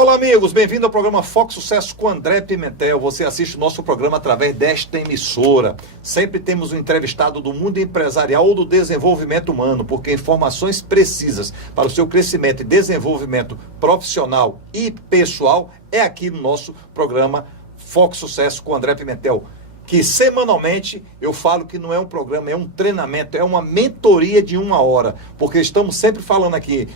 Olá, amigos, bem-vindo ao programa Foco Sucesso com André Pimentel. Você assiste o nosso programa através desta emissora. Sempre temos um entrevistado do mundo empresarial ou do desenvolvimento humano, porque informações precisas para o seu crescimento e desenvolvimento profissional e pessoal é aqui no nosso programa Foco Sucesso com André Pimentel, que semanalmente eu falo que não é um programa, é um treinamento, é uma mentoria de 1 hora, porque estamos sempre falando aqui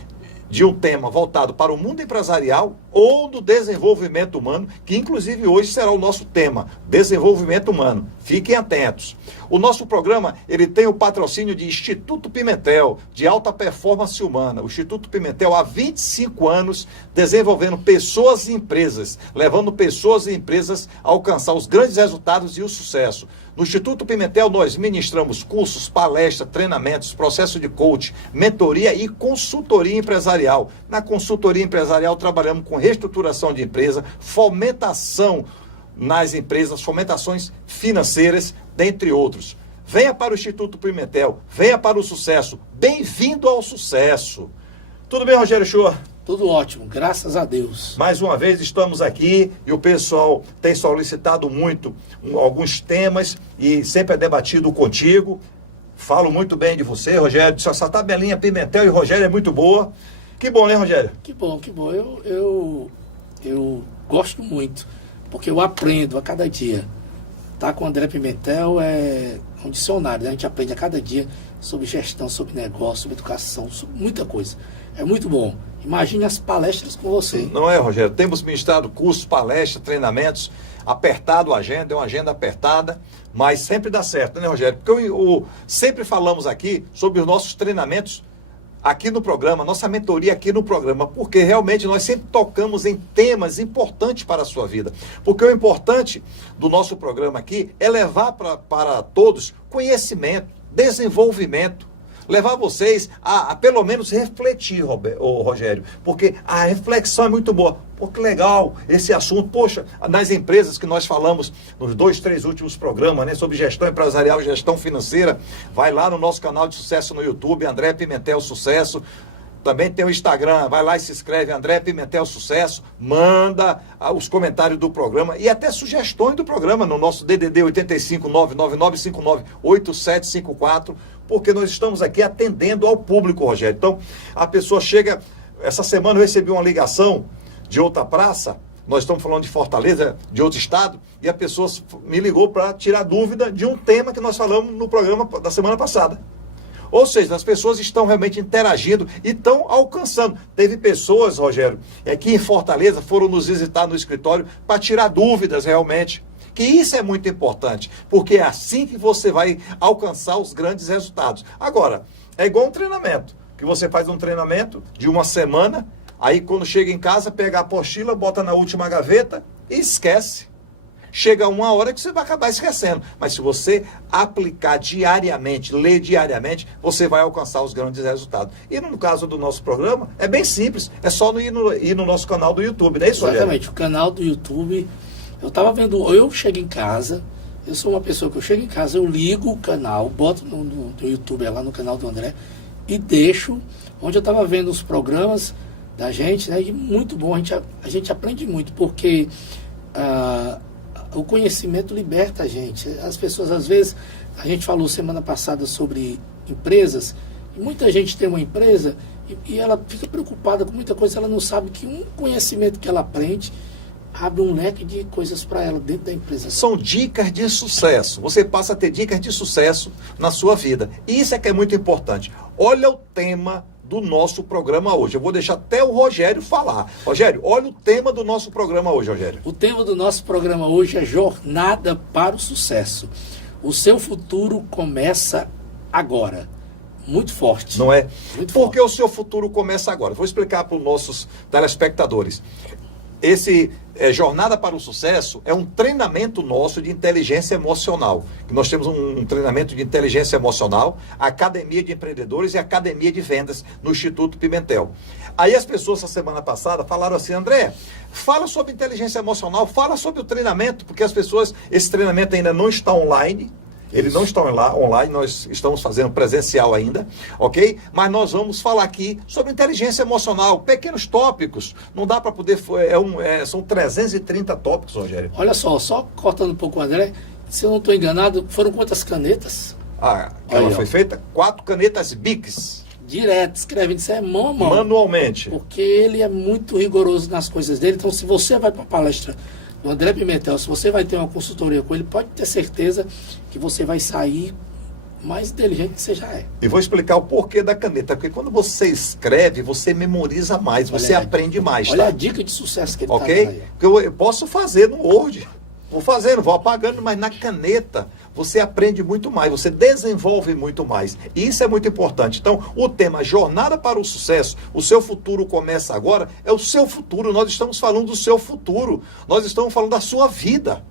de um tema voltado para o mundo empresarial ou do desenvolvimento humano, que inclusive hoje será o nosso tema, desenvolvimento humano. Fiquem atentos. O nosso programa, ele tem o patrocínio de Instituto Pimentel, de alta performance humana. O Instituto Pimentel há 25 anos desenvolvendo pessoas e empresas, levando pessoas e empresas a alcançar os grandes resultados e o sucesso. No Instituto Pimentel nós ministramos cursos, palestras, treinamentos, processo de coaching, mentoria e consultoria empresarial. Na consultoria empresarial trabalhamos com reestruturação de empresa, fomentação nas empresas, fomentações financeiras, dentre outros. Venha para o Instituto Pimentel, venha para o sucesso. Bem-vindo ao sucesso. Tudo bem, Rogério Shoa? Tudo ótimo, graças a Deus. Mais uma vez estamos aqui e o pessoal tem solicitado muito alguns temas e sempre é debatido contigo. Falo muito bem de você, Rogério. Essa tabelinha Pimentel e Rogério é muito boa. Que bom, né, Rogério? Que bom, que bom. Eu gosto muito, porque eu aprendo a cada dia. Tá com o André Pimentel é um dicionário, né? A gente aprende a cada dia sobre gestão, sobre negócio, sobre educação, sobre muita coisa. É muito bom. Imagine as palestras com você. Não é, Rogério? Temos ministrado cursos, palestras, treinamentos, apertado a agenda, é uma agenda apertada, mas sempre dá certo, né, Rogério? Porque sempre falamos aqui sobre os nossos treinamentos aqui no programa, nossa mentoria aqui no programa, porque realmente nós sempre tocamos em temas importantes para a sua vida. Porque o importante do nosso programa aqui é levar para todos conhecimento, desenvolvimento, levar vocês a pelo menos refletir, Rogério, porque a reflexão é muito boa. Pô, que legal esse assunto. Poxa, nas empresas que nós falamos nos 2, 3 últimos programas, né, sobre gestão empresarial e gestão financeira, vai lá no nosso canal de sucesso no YouTube, André Pimentel Sucesso. Também tem o Instagram, vai lá e se inscreve, André Pimentel Sucesso, manda os comentários do programa e até sugestões do programa no nosso DDD 85 99959 8754, porque nós estamos aqui atendendo ao público, Rogério. Então, a pessoa chega, essa semana eu recebi uma ligação de outra praça, nós estamos falando de Fortaleza, de outro estado, e a pessoa me ligou para tirar dúvida de um tema que nós falamos no programa da semana passada. Ou seja, as pessoas estão realmente interagindo e estão alcançando. Teve pessoas, Rogério, aqui em Fortaleza, foram nos visitar no escritório para tirar dúvidas realmente. Que isso é muito importante, porque é assim que você vai alcançar os grandes resultados. Agora, é igual um treinamento, que você faz um treinamento de 1 semana, aí quando chega em casa, pega a apostila, bota na última gaveta e esquece. Chega 1 hora que você vai acabar esquecendo. Mas se você aplicar diariamente, ler diariamente, você vai alcançar os grandes resultados. E no caso do nosso programa, é bem simples. É só ir no nosso canal do YouTube, não é isso, exatamente, o canal do YouTube. Eu estava vendo, eu chego em casa, eu sou uma pessoa que eu chego em casa, eu ligo o canal, boto no YouTube, lá no canal do André, e deixo, onde eu estava vendo os programas da gente, né, e muito bom, a gente aprende muito, porque o conhecimento liberta a gente. As pessoas, às vezes, a gente falou semana passada sobre empresas, e muita gente tem uma empresa e ela fica preocupada com muita coisa, ela não sabe que um conhecimento que ela aprende abre um leque de coisas para ela dentro da empresa. São dicas de sucesso. Você passa a ter dicas de sucesso na sua vida. E isso é que é muito importante. Olha o tema do nosso programa hoje. Eu vou deixar até o Rogério falar. Rogério, olha o tema do nosso programa hoje, Rogério. O tema do nosso programa hoje é Jornada para o Sucesso. O seu futuro começa agora. Muito forte. Não é? Muito Porque forte. o seu futuro começa agora. Vou explicar para os nossos telespectadores. Esse Jornada para o Sucesso é um treinamento nosso de inteligência emocional. Nós temos um treinamento de inteligência emocional, Academia de Empreendedores e Academia de Vendas no Instituto Pimentel. Aí as pessoas, essa semana passada, falaram assim, André, fala sobre inteligência emocional, fala sobre o treinamento, porque as pessoas, esse treinamento ainda não está online, Eles não estão lá online, nós estamos fazendo presencial ainda, ok? Mas nós vamos falar aqui sobre inteligência emocional, pequenos tópicos. Não dá para poder... são 330 tópicos, Rogério. Olha só cortando um pouco o André, se eu não estou enganado, foram quantas canetas? Ela foi feita 4 canetas Bics. Direto, escrevendo, isso é mão a mão. Manualmente. Porque ele é muito rigoroso nas coisas dele. Então, se você vai para a palestra do André Pimentel, se você vai ter uma consultoria com ele, pode ter certeza que você vai sair mais inteligente que você já é. E vou explicar o porquê da caneta. Porque quando você escreve, você memoriza mais, você aprende mais. Olha tá? a dica de sucesso que ele ok? tá dando aí. Porque eu posso fazer no Word. Vou fazendo, vou apagando, mas na caneta você aprende muito mais, você desenvolve muito mais. E isso é muito importante. Então, o tema Jornada para o Sucesso, o seu futuro começa agora, é o seu futuro. Nós estamos falando do seu futuro. Nós estamos falando da sua vida.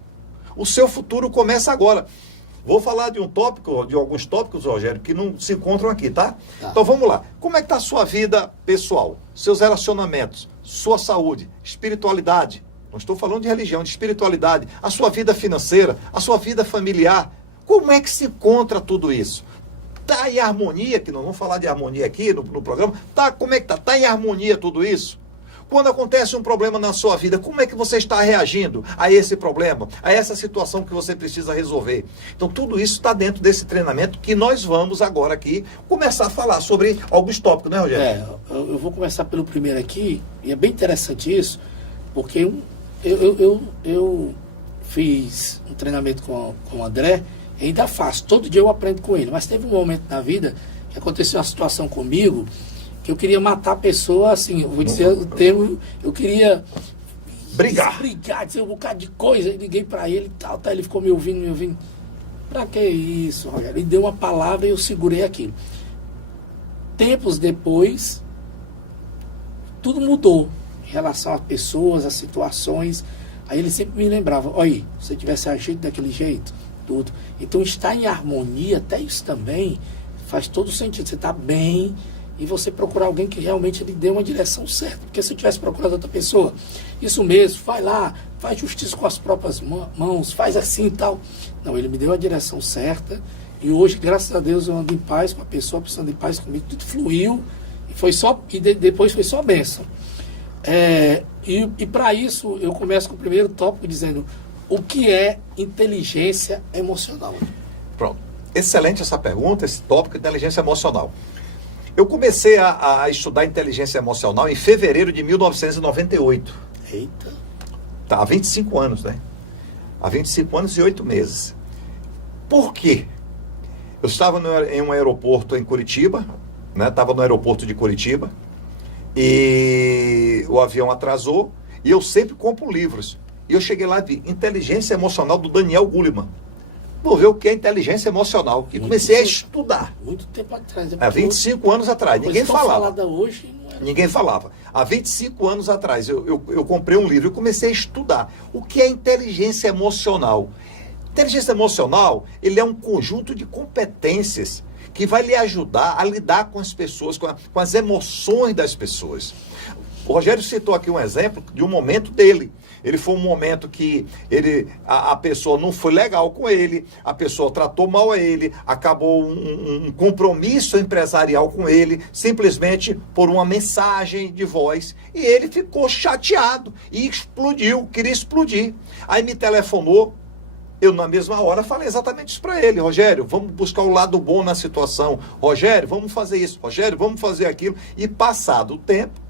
O seu futuro começa agora. Vou falar de alguns tópicos, Rogério, que não se encontram aqui, tá? Então vamos lá. Como é que está a sua vida pessoal? Seus relacionamentos, sua saúde, espiritualidade. Não estou falando de religião, de espiritualidade, a sua vida financeira, a sua vida familiar. Como é que se encontra tudo isso? Está em harmonia, que nós vamos falar de harmonia aqui no programa, como é que está? Está em harmonia tudo isso? Quando acontece um problema na sua vida, como é que você está reagindo a esse problema, a essa situação que você precisa resolver? Então tudo isso está dentro desse treinamento que nós vamos agora aqui começar a falar sobre alguns tópicos, né, Rogério? Eu vou começar pelo primeiro aqui, e é bem interessante isso, porque eu fiz um treinamento com o André, e ainda faço, todo dia eu aprendo com ele, mas teve um momento na vida que aconteceu uma situação comigo, que eu queria matar a pessoa, assim, eu vou dizer o termo, eu queria brigar, dizer um bocado de coisa, eu liguei pra ele e tal, ele ficou me ouvindo, pra que isso, Rogério? Ele deu uma palavra e eu segurei aquilo. Tempos depois, tudo mudou em relação a pessoas, a situações. Aí ele sempre me lembrava, olha, se você tivesse agido daquele jeito, tudo. Então estar em harmonia, até isso também faz todo sentido. Você está bem e você procurar alguém que realmente lhe dê uma direção certa. Porque se eu tivesse procurado outra pessoa, isso mesmo, vai lá, faz justiça com as próprias mãos, faz assim e tal. Não, ele me deu a direção certa e hoje, graças a Deus, eu ando em paz com a pessoa anda em paz comigo, tudo fluiu e depois foi só bênção. E para isso eu começo com o primeiro tópico dizendo o que é inteligência emocional. Pronto. Excelente essa pergunta, esse tópico, inteligência emocional. Eu comecei a estudar inteligência emocional em fevereiro de 1998. Eita. Tá, há 25 anos, né? Há 25 anos e 8 meses. Por quê? Eu estava em um aeroporto em Curitiba, né? Estava no aeroporto de Curitiba, e o avião atrasou, e eu sempre compro livros. E eu cheguei lá e vi Inteligência Emocional do Daniel Goleman. Vou ver o que é inteligência emocional. E comecei a estudar. Muito tempo atrás. Há 25 anos atrás. Ninguém falava. Hoje, não era... Ninguém falava. Há 25 anos atrás eu comprei um livro e comecei a estudar. O que é inteligência emocional? Inteligência emocional, ele é um conjunto de competências que vai lhe ajudar a lidar com as pessoas, com as emoções das pessoas. O Rogério citou aqui um exemplo de um momento dele. Ele foi um momento que a pessoa não foi legal com ele, a pessoa tratou mal a ele, acabou um compromisso empresarial com ele, simplesmente por uma mensagem de voz. E ele ficou chateado e explodiu, queria explodir. Aí me telefonou, eu na mesma hora falei exatamente isso para ele. Rogério, vamos buscar o lado bom na situação. Rogério, vamos fazer isso. Rogério, vamos fazer aquilo. E passado o tempo,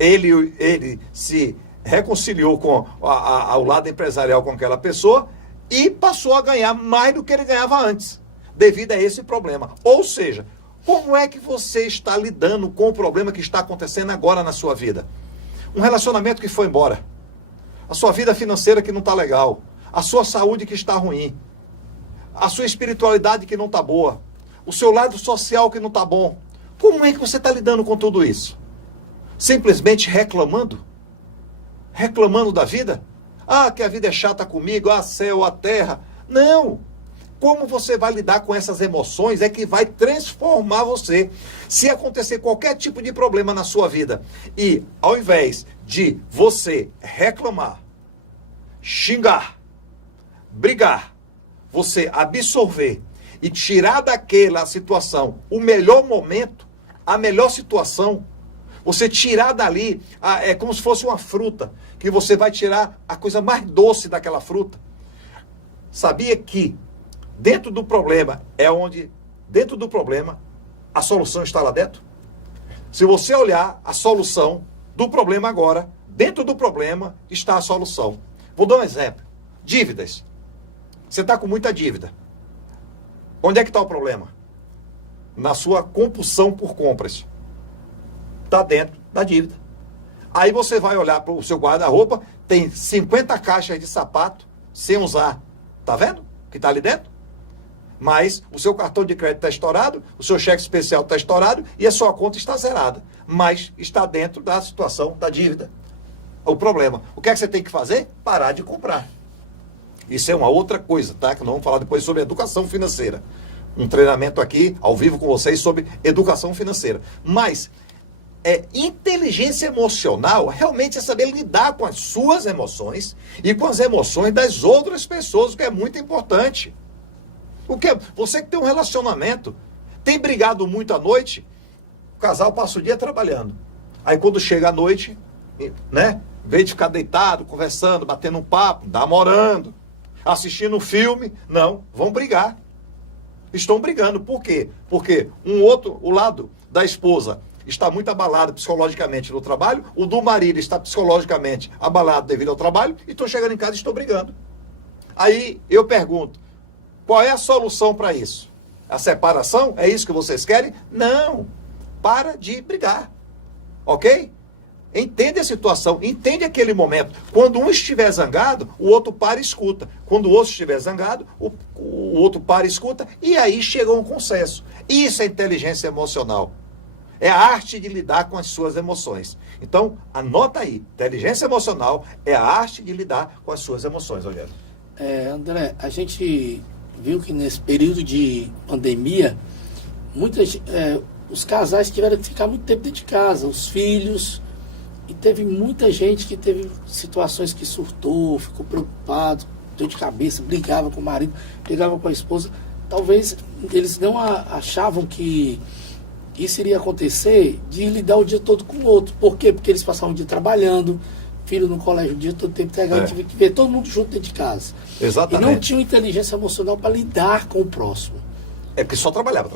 ele se reconciliou com ao lado empresarial com aquela pessoa e passou a ganhar mais do que ele ganhava antes, devido a esse problema. Ou seja, como é que você está lidando com o problema que está acontecendo agora na sua vida? Um relacionamento que foi embora, a sua vida financeira que não está legal, a sua saúde que está ruim, a sua espiritualidade que não está boa, o seu lado social que não está bom. Como é que você está lidando com tudo isso? Simplesmente reclamando? Reclamando da vida? Ah, que a vida é chata comigo, ah, céu, a terra. Não! Como você vai lidar com essas emoções é que vai transformar você. Se acontecer qualquer tipo de problema na sua vida e ao invés de você reclamar, xingar, brigar, você absorver e tirar daquela situação o melhor momento, a melhor situação, você tirar dali, é como se fosse uma fruta, que você vai tirar a coisa mais doce daquela fruta. Sabia que dentro do problema dentro do problema, a solução está lá dentro? Se você olhar a solução do problema agora, dentro do problema está a solução. Vou dar um exemplo. Dívidas. Você está com muita dívida. Onde é que está o problema? Na sua compulsão por compras. Está dentro da dívida. Aí você vai olhar para o seu guarda-roupa, tem 50 caixas de sapato sem usar. Está vendo que está ali dentro? Mas o seu cartão de crédito está estourado, o seu cheque especial está estourado e a sua conta está zerada. Mas está dentro da situação da dívida. O problema. O que é que você tem que fazer? Parar de comprar. Isso é uma outra coisa, tá? Que nós vamos falar depois sobre educação financeira. Um treinamento aqui, ao vivo com vocês, sobre educação financeira. Mas inteligência emocional realmente é saber lidar com as suas emoções e com as emoções das outras pessoas, o que é muito importante. Você que tem um relacionamento, tem brigado muito à noite, o casal passa o dia trabalhando. Aí quando chega à noite, né? Em vez de ficar deitado, conversando, batendo um papo, namorando, assistindo um filme, não, vão brigar. Estão brigando. Por quê? Porque o lado da esposa está muito abalado psicologicamente no trabalho, o do marido está psicologicamente abalado devido ao trabalho, e estão chegando em casa e estão brigando. Aí eu pergunto, qual é a solução para isso? A separação? É isso que vocês querem? Não. Para de brigar. Ok? Entende a situação, entende aquele momento. Quando um estiver zangado, o outro para e escuta. Quando o outro estiver zangado, o outro para e escuta, e aí chega um consenso. Isso é inteligência emocional. É a arte de lidar com as suas emoções. Então, anota aí. Inteligência emocional é a arte de lidar com as suas emoções, Rogério. André, a gente viu que nesse período de pandemia, os casais tiveram que ficar muito tempo dentro de casa, os filhos, e teve muita gente que teve situações que surtou, ficou preocupado, dor de cabeça, brigava com o marido, brigava com a esposa. Talvez eles não achavam que isso iria acontecer de lidar o dia todo com o outro. Por quê? Porque eles passavam o dia trabalhando, filho no colégio o dia todo tempo pegando, tive que ver todo mundo junto dentro de casa. Exatamente. E não tinham inteligência emocional para lidar com o próximo. É porque só trabalhava.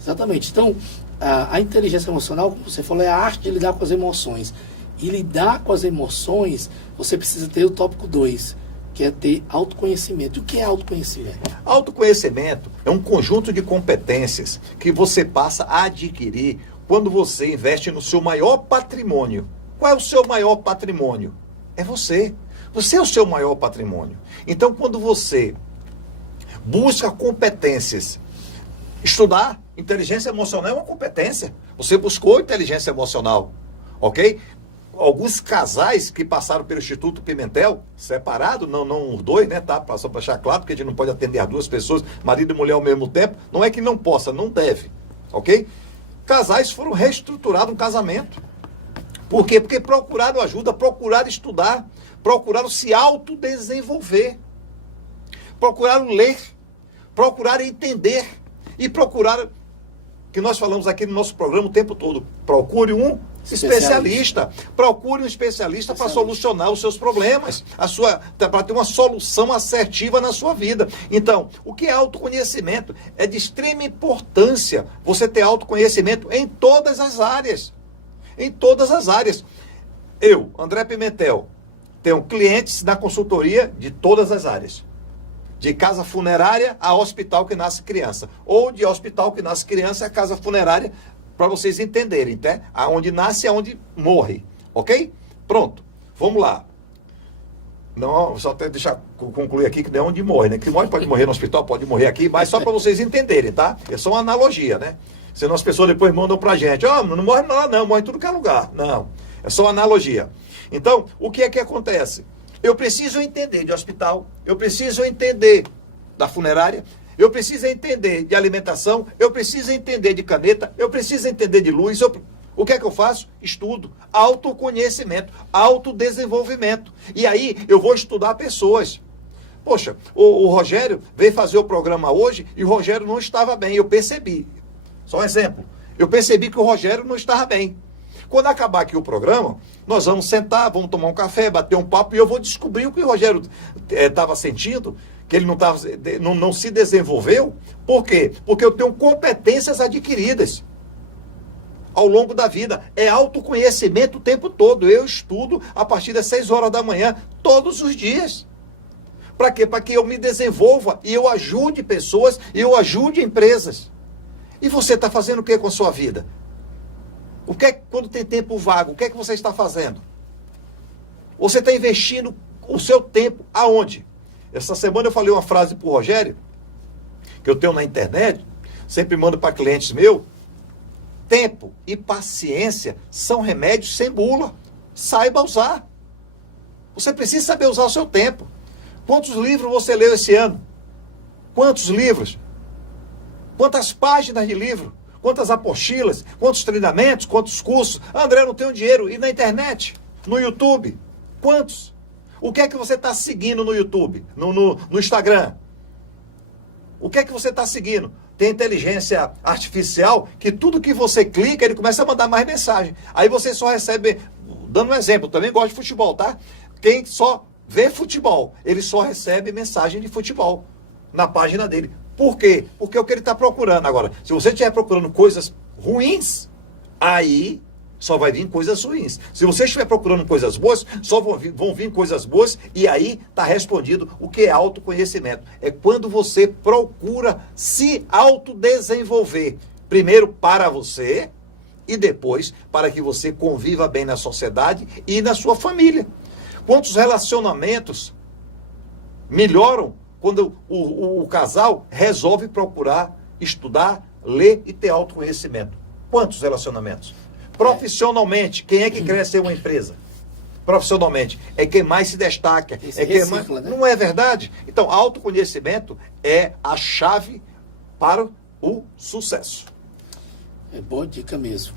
Exatamente. Então, a inteligência emocional, como você falou, é a arte de lidar com as emoções. E lidar com as emoções, você precisa ter o tópico 2, que é ter autoconhecimento. O que é autoconhecimento? Autoconhecimento é um conjunto de competências que você passa a adquirir quando você investe no seu maior patrimônio. Qual é o seu maior patrimônio? É você. Você é o seu maior patrimônio. Então, quando você busca competências, estudar inteligência emocional é uma competência. Você buscou inteligência emocional, ok? Alguns casais que passaram pelo Instituto Pimentel, separado, não os dois, né, tá? Só para deixar claro, porque a gente não pode atender as duas pessoas, marido e mulher ao mesmo tempo. Não é que não possa, não deve, ok? Casais foram reestruturados um casamento. Por quê? Porque procuraram ajuda, procuraram estudar, procuraram se autodesenvolver, procuraram ler, procuraram entender e procuraram, que nós falamos aqui no nosso programa o tempo todo, procure um especialista. Procure um especialista para solucionar os seus problemas, para ter uma solução assertiva na sua vida. Então, o que é autoconhecimento? É de extrema importância você ter autoconhecimento em todas as áreas. Em todas as áreas. Eu, André Pimentel, tenho clientes na consultoria de todas as áreas. De casa funerária a hospital que nasce criança. Ou de hospital que nasce criança a casa funerária, para vocês entenderem, tá? Aonde nasce e aonde morre. Ok? Pronto. Vamos lá. Não, só até deixar concluir aqui que não é onde morre, né? Que morre pode morrer no hospital, pode morrer aqui, mas só para vocês entenderem, tá? É só uma analogia, né? Senão as pessoas depois mandam pra gente, não morre lá não, morre em tudo que é lugar. Não, é só uma analogia. Então, o que é que acontece? Eu preciso entender de hospital, eu preciso entender da funerária, eu preciso entender de alimentação, eu preciso entender de caneta, eu preciso entender de luz. O que é que eu faço? Estudo. Autoconhecimento, autodesenvolvimento. E aí eu vou estudar pessoas. Poxa, o Rogério veio fazer o programa hoje e o Rogério não estava bem, eu percebi. Só um exemplo. Eu percebi que o Rogério não estava bem. Quando acabar aqui o programa, nós vamos sentar, vamos tomar um café, bater um papo e eu vou descobrir o que o Rogério estava sentindo, que ele não se desenvolveu. Por quê? Porque eu tenho competências adquiridas ao longo da vida. É autoconhecimento o tempo todo. Eu estudo a partir das 6 horas da manhã, todos os dias. Para quê? Para que eu me desenvolva e eu ajude pessoas e eu ajude empresas. E você está fazendo o que com a sua vida? O que é que, quando tem tempo vago, o que é que você está fazendo? Você está investindo o seu tempo aonde? Essa semana eu falei uma frase para o Rogério, que eu tenho na internet, sempre mando para clientes meus. Tempo e paciência são remédios sem bula. Saiba usar. Você precisa saber usar o seu tempo. Quantos livros você leu esse ano? Quantos livros? Quantas páginas de livro? Quantas apostilas? Quantos treinamentos? Quantos cursos? André, eu não tenho dinheiro. E na internet? No YouTube? Quantos? O que é que você está seguindo no YouTube? No Instagram? O que é que você está seguindo? Tem inteligência artificial que tudo que você clica, ele começa a mandar mais mensagem. Aí você só recebe, dando um exemplo, eu também gosto de futebol, tá? Quem só vê futebol, ele só recebe mensagem de futebol na página dele. Por quê? Porque é o que ele está procurando. Agora, se você estiver procurando coisas ruins, aí só vai vir coisas ruins. Se você estiver procurando coisas boas, só vão vir coisas boas e aí está respondido o que é autoconhecimento. É quando você procura se autodesenvolver. Primeiro para você e depois para que você conviva bem na sociedade e na sua família. Quantos relacionamentos melhoram quando o casal resolve procurar estudar, ler e ter autoconhecimento? Quantos relacionamentos? Profissionalmente, quem é que cresce em uma empresa? Profissionalmente, é quem mais se destaca. É quem mais... Né? Não é verdade? Então, autoconhecimento é a chave para o sucesso. É boa dica mesmo.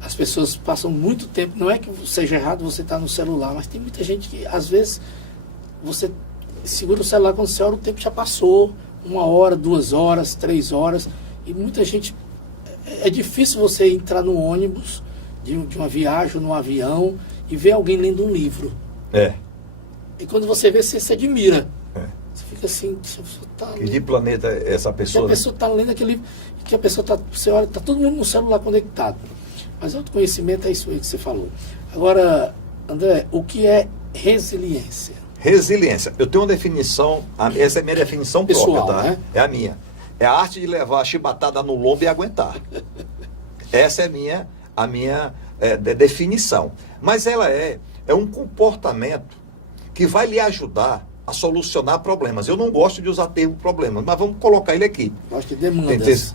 As pessoas passam muito tempo, não é que seja errado você estar no celular, mas tem muita gente que, às vezes, você segura o celular quando você olha, o tempo já passou, 1 hora, 2 horas, 3 horas, e muita gente, é difícil você entrar no ônibus de uma viagem, num avião, e ver alguém lendo um livro. É. E quando você vê, você se admira. É. Você fica assim, tá que de planeta é essa pessoa? Que a pessoa está lendo aquele livro, que a pessoa está, você olha, está todo mundo no celular conectado. Mas autoconhecimento é isso aí que você falou. Agora, André, o que é resiliência? Resiliência. Eu tenho uma definição, essa é a minha definição pessoal, própria, tá? Né? É a minha. É a arte de levar a chibatada no lombo e aguentar. Essa é a minha definição. Mas ela é um comportamento que vai lhe ajudar a solucionar problemas. Eu não gosto de usar termo problemas, mas vamos colocar ele aqui. Gosto de demandas.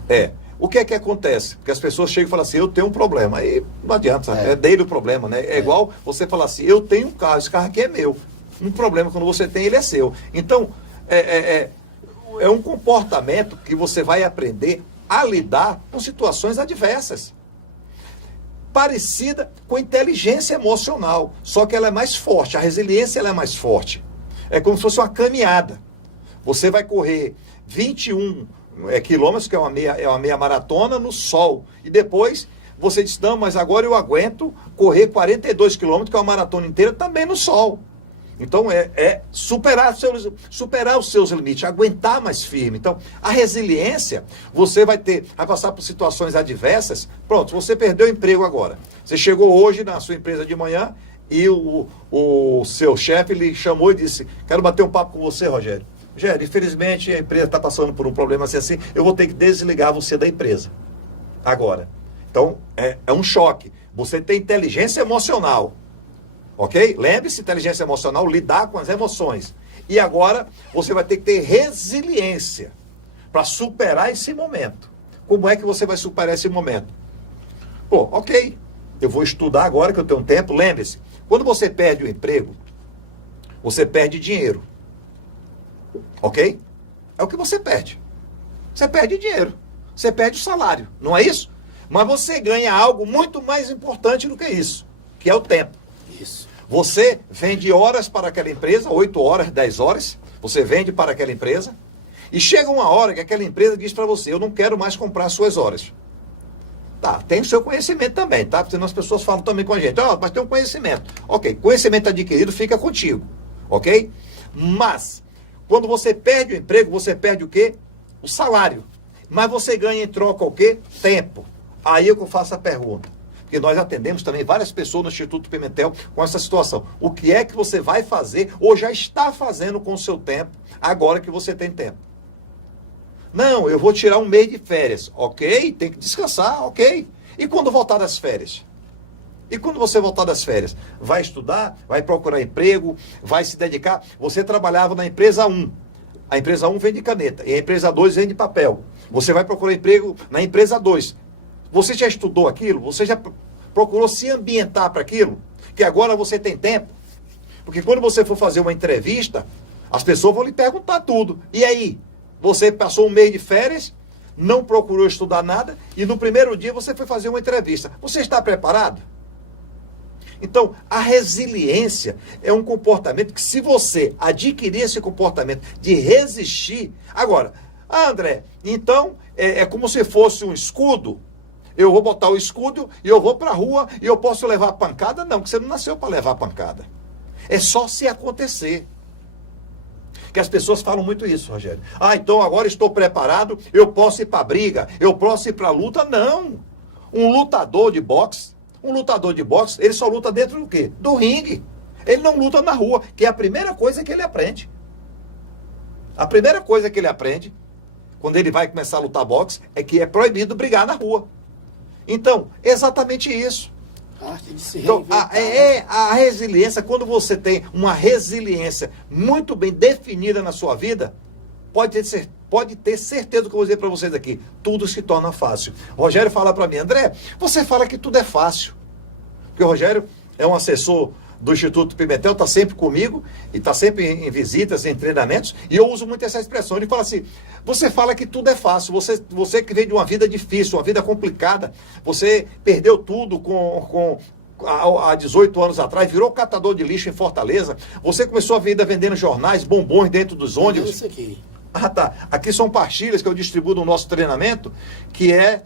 O que é que acontece? Porque as pessoas chegam e falam assim, eu tenho um problema. Aí não adianta, é dele o problema, né? É igual você falar assim, eu tenho um carro, esse carro aqui é meu. Um problema, quando você tem, ele é seu. Então, é um comportamento que você vai aprender a lidar com situações adversas. Parecida com inteligência emocional, só que ela é mais forte, a resiliência ela é mais forte. É como se fosse uma caminhada. Você vai correr 21 quilômetros, que é uma meia maratona, no sol. E depois você diz, não, mas agora eu aguento correr 42 quilômetros, que é uma maratona inteira, também no sol. Então, superar os seus limites, aguentar mais firme. Então, a resiliência, você vai passar por situações adversas. Pronto, você perdeu o emprego agora. Você chegou hoje na sua empresa de manhã e o seu chefe lhe chamou e disse, quero bater um papo com você, Rogério. Rogério, infelizmente a empresa está passando por um problema assim, eu vou ter que desligar você da empresa. Agora. Então, é um choque. Você tem inteligência emocional. Ok? Lembre-se, inteligência emocional, lidar com as emoções. E agora, você vai ter que ter resiliência para superar esse momento. Como é que você vai superar esse momento? Pô, ok, eu vou estudar agora que eu tenho tempo. Lembre-se, quando você perde o emprego, você perde dinheiro. Ok? É o que você perde. Você perde dinheiro. Você perde o salário. Não é isso? Mas você ganha algo muito mais importante do que isso, que é o tempo. Isso. Você vende horas para aquela empresa, 8 horas, 10 horas, você vende para aquela empresa, e chega uma hora que aquela empresa diz para você, eu não quero mais comprar suas horas. Tá, tem o seu conhecimento também, tá? Porque senão as pessoas falam também com a gente, mas tem um conhecimento. Ok, conhecimento adquirido fica contigo, ok? Mas, quando você perde o emprego, você perde o quê? O salário. Mas você ganha em troca o quê? Tempo. Aí eu faço a pergunta. Porque nós atendemos também várias pessoas no Instituto Pimentel com essa situação. O que é que você vai fazer ou já está fazendo com o seu tempo, agora que você tem tempo? Não, eu vou tirar um mês de férias. Ok, tem que descansar, ok. E quando voltar das férias? E quando você voltar das férias? Vai estudar, vai procurar emprego, vai se dedicar. Você trabalhava na empresa 1. A empresa 1 vende caneta e a empresa 2 vende papel. Você vai procurar emprego na empresa 2. Você já estudou aquilo? Você já procurou se ambientar para aquilo? Que agora você tem tempo? Porque quando você for fazer uma entrevista, as pessoas vão lhe perguntar tudo. E aí? Você passou um mês de férias, não procurou estudar nada, e no primeiro dia você foi fazer uma entrevista. Você está preparado? Então, a resiliência é um comportamento que, se você adquirir esse comportamento de resistir... Agora, André, então é como se fosse um escudo. Eu vou botar o escudo e eu vou para a rua e eu posso levar pancada? Não, porque você não nasceu para levar pancada. É só se acontecer. Que as pessoas falam muito isso, Rogério. Então agora estou preparado, eu posso ir para a briga, eu posso ir para a luta. Não. Um lutador de boxe, ele só luta dentro do quê? Do ringue. Ele não luta na rua, que é a primeira coisa que ele aprende. A primeira coisa que ele aprende, quando ele vai começar a lutar boxe, é que é proibido brigar na rua. Então, exatamente isso. Então, a resiliência, quando você tem uma resiliência muito bem definida na sua vida, pode ter certeza do que eu vou dizer para vocês aqui, tudo se torna fácil. O Rogério fala para mim, André, você fala que tudo é fácil. Porque o Rogério é um assessor do Instituto Pimentel, está sempre comigo, e está sempre em visitas, em treinamentos, e eu uso muito essa expressão. Ele fala assim, você fala que tudo é fácil, você que veio de uma vida difícil, uma vida complicada, você perdeu tudo há 18 anos atrás, virou catador de lixo em Fortaleza, você começou a vida vendendo jornais, bombons dentro dos ônibus. Isso aqui. Tá. Aqui são pastilhas que eu distribuo no nosso treinamento, que é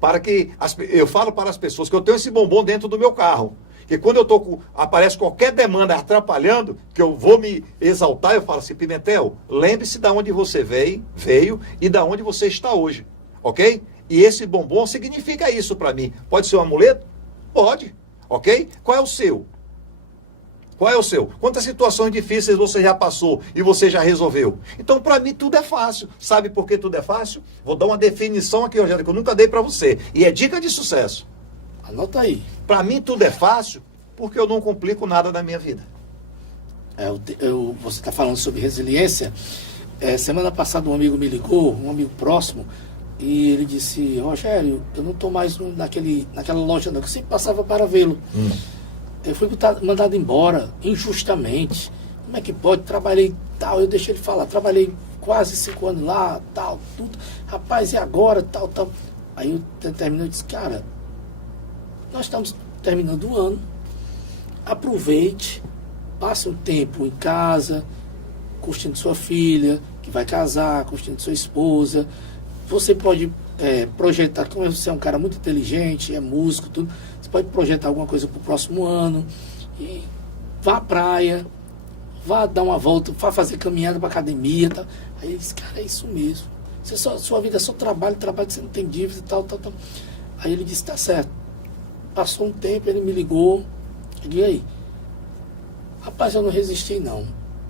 para que eu falo para as pessoas que eu tenho esse bombom dentro do meu carro. Que quando aparece qualquer demanda atrapalhando, que eu vou me exaltar, eu falo assim, Pimentel, lembre-se de onde você veio e de onde você está hoje, ok? E esse bombom significa isso para mim. Pode ser um amuleto? Pode, ok? Qual é o seu? Qual é o seu? Quantas situações difíceis você já passou e você já resolveu? Então, para mim, tudo é fácil. Sabe por que tudo é fácil? Vou dar uma definição aqui, Rogério, que eu nunca dei para você. E é dica de sucesso. Anota aí. Para mim tudo é fácil porque eu não complico nada na minha vida. Você está falando sobre resiliência. Semana passada um amigo me ligou, um amigo próximo, e ele disse, Rogério, eu não estou mais naquela loja não, que eu sempre passava para vê-lo. Eu fui mandado embora, injustamente. Como é que pode? Trabalhei tal, eu deixei ele falar, trabalhei quase 5 anos lá, tal, tudo. Rapaz, e agora, tal. Aí eu terminei e disse, cara, nós estamos terminando o ano, aproveite, passe um tempo em casa, curtindo sua filha, que vai casar, curtindo sua esposa. Você pode projetar, como você é um cara muito inteligente, é músico, tudo, você pode projetar alguma coisa para o próximo ano, e vá à praia, vá dar uma volta, vá fazer caminhada para academia. Tal. Aí ele disse, cara, é isso mesmo. Sua vida é só trabalho, você não tem dívida e tal. Aí ele disse, tá certo. Passou um tempo, ele me ligou. Eu disse, e aí? Rapaz, eu não resisti não.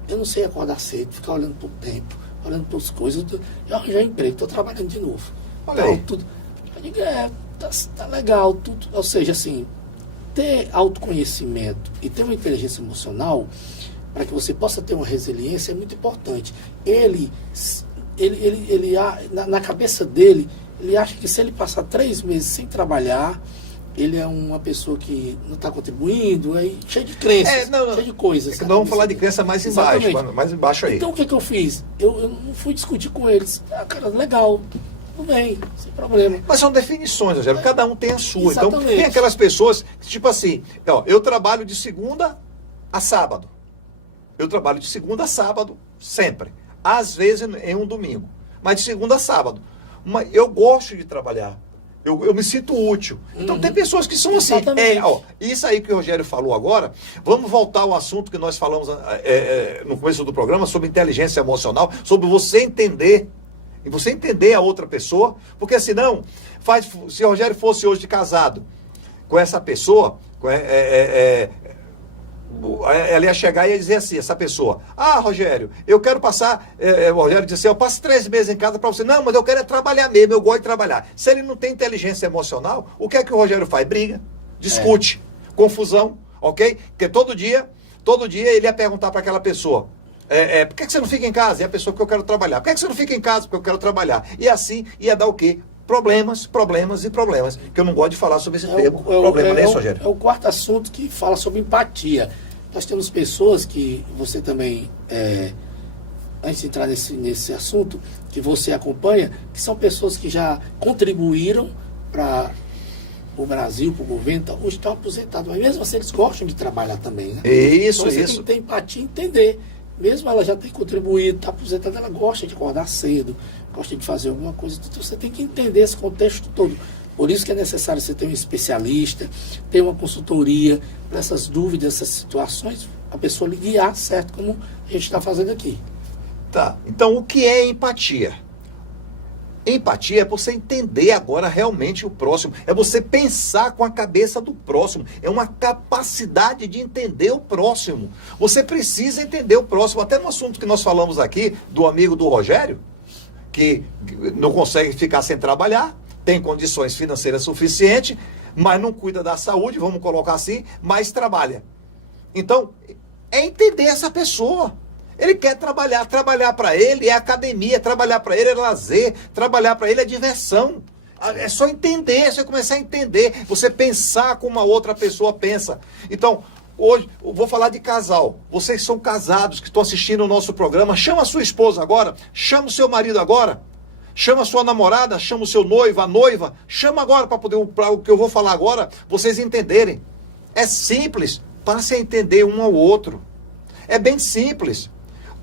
Eu não sei acordar cedo, ficar olhando para o tempo, olhando para as coisas. Eu arranjei emprego, estou trabalhando de novo. Olha aí. Tudo. Eu digo, tá legal. Tudo. Ou seja, assim, ter autoconhecimento e ter uma inteligência emocional, para que você possa ter uma resiliência, é muito importante. Na cabeça dele, ele acha que se ele passar 3 meses sem trabalhar, ele é uma pessoa que não está contribuindo, cheio de crenças, cheio de coisas. Não vamos falar de crença mais embaixo aí. Então o que eu fiz? Eu não fui discutir com eles. Cara, legal. tudo bem, sem problema. Mas são definições, Rogério, cada um tem a sua. Exatamente. Então, tem aquelas pessoas, tipo assim, ó, eu trabalho de segunda a sábado. Eu trabalho de segunda a sábado, sempre. Às vezes em um domingo. Mas de segunda a sábado. Mas eu gosto de trabalhar. Eu me sinto útil. Então tem pessoas que são assim. Ó, isso aí que o Rogério falou agora, vamos voltar ao assunto que nós falamos no começo do programa, sobre inteligência emocional, sobre você entender. E você entender a outra pessoa, porque senão, se o Rogério fosse hoje casado com essa pessoa, ela ia chegar e ia dizer assim, essa pessoa, Rogério, eu quero passar, o Rogério disse assim, eu passo 3 meses em casa para você. Não, mas eu quero trabalhar mesmo, eu gosto de trabalhar. Se ele não tem inteligência emocional, o que é que o Rogério faz? Briga, discute, confusão, ok? Porque todo dia ele ia perguntar para aquela pessoa, por que você não fica em casa? E a pessoa, que eu quero trabalhar. Por que você não fica em casa? Porque eu quero trabalhar. E assim ia dar o quê? Problemas. Que eu não gosto de falar sobre esse termo. Rogério? É o quarto assunto que fala sobre empatia. Nós temos pessoas que você também, antes de entrar nesse assunto, que você acompanha, que são pessoas que já contribuíram para o Brasil, para o governo, então, hoje estão aposentados. Mas mesmo assim, eles gostam de trabalhar também, né? Isso, então, você tem que ter empatia e entender. Mesmo ela já ter contribuído, está aposentada, ela gosta de acordar cedo, gosta de fazer alguma coisa. Então você tem que entender esse contexto todo. Por isso que é necessário você ter um especialista, ter uma consultoria para essas dúvidas, essas situações, a pessoa lhe guiar, certo? Como a gente está fazendo aqui. Tá. Então, o que é empatia? Empatia é você entender agora realmente o próximo, é você pensar com a cabeça do próximo, é uma capacidade de entender o próximo. Você precisa entender o próximo, até no assunto que nós falamos aqui, do amigo do Rogério, que não consegue ficar sem trabalhar, tem condições financeiras suficientes, mas não cuida da saúde, vamos colocar assim, mas trabalha. Então, é entender essa pessoa. Ele quer trabalhar para ele é academia, trabalhar para ele é lazer, trabalhar para ele é diversão. É só entender, você começar a entender, você pensar como a outra pessoa pensa. Então, hoje, eu vou falar de casal. Vocês são casados que estão assistindo o nosso programa, chama a sua esposa agora, chama o seu marido agora, chama a sua namorada, chama o seu noivo, a noiva, chama agora para o que eu vou falar agora, vocês entenderem. É simples, passe a entender um ao outro. É bem simples.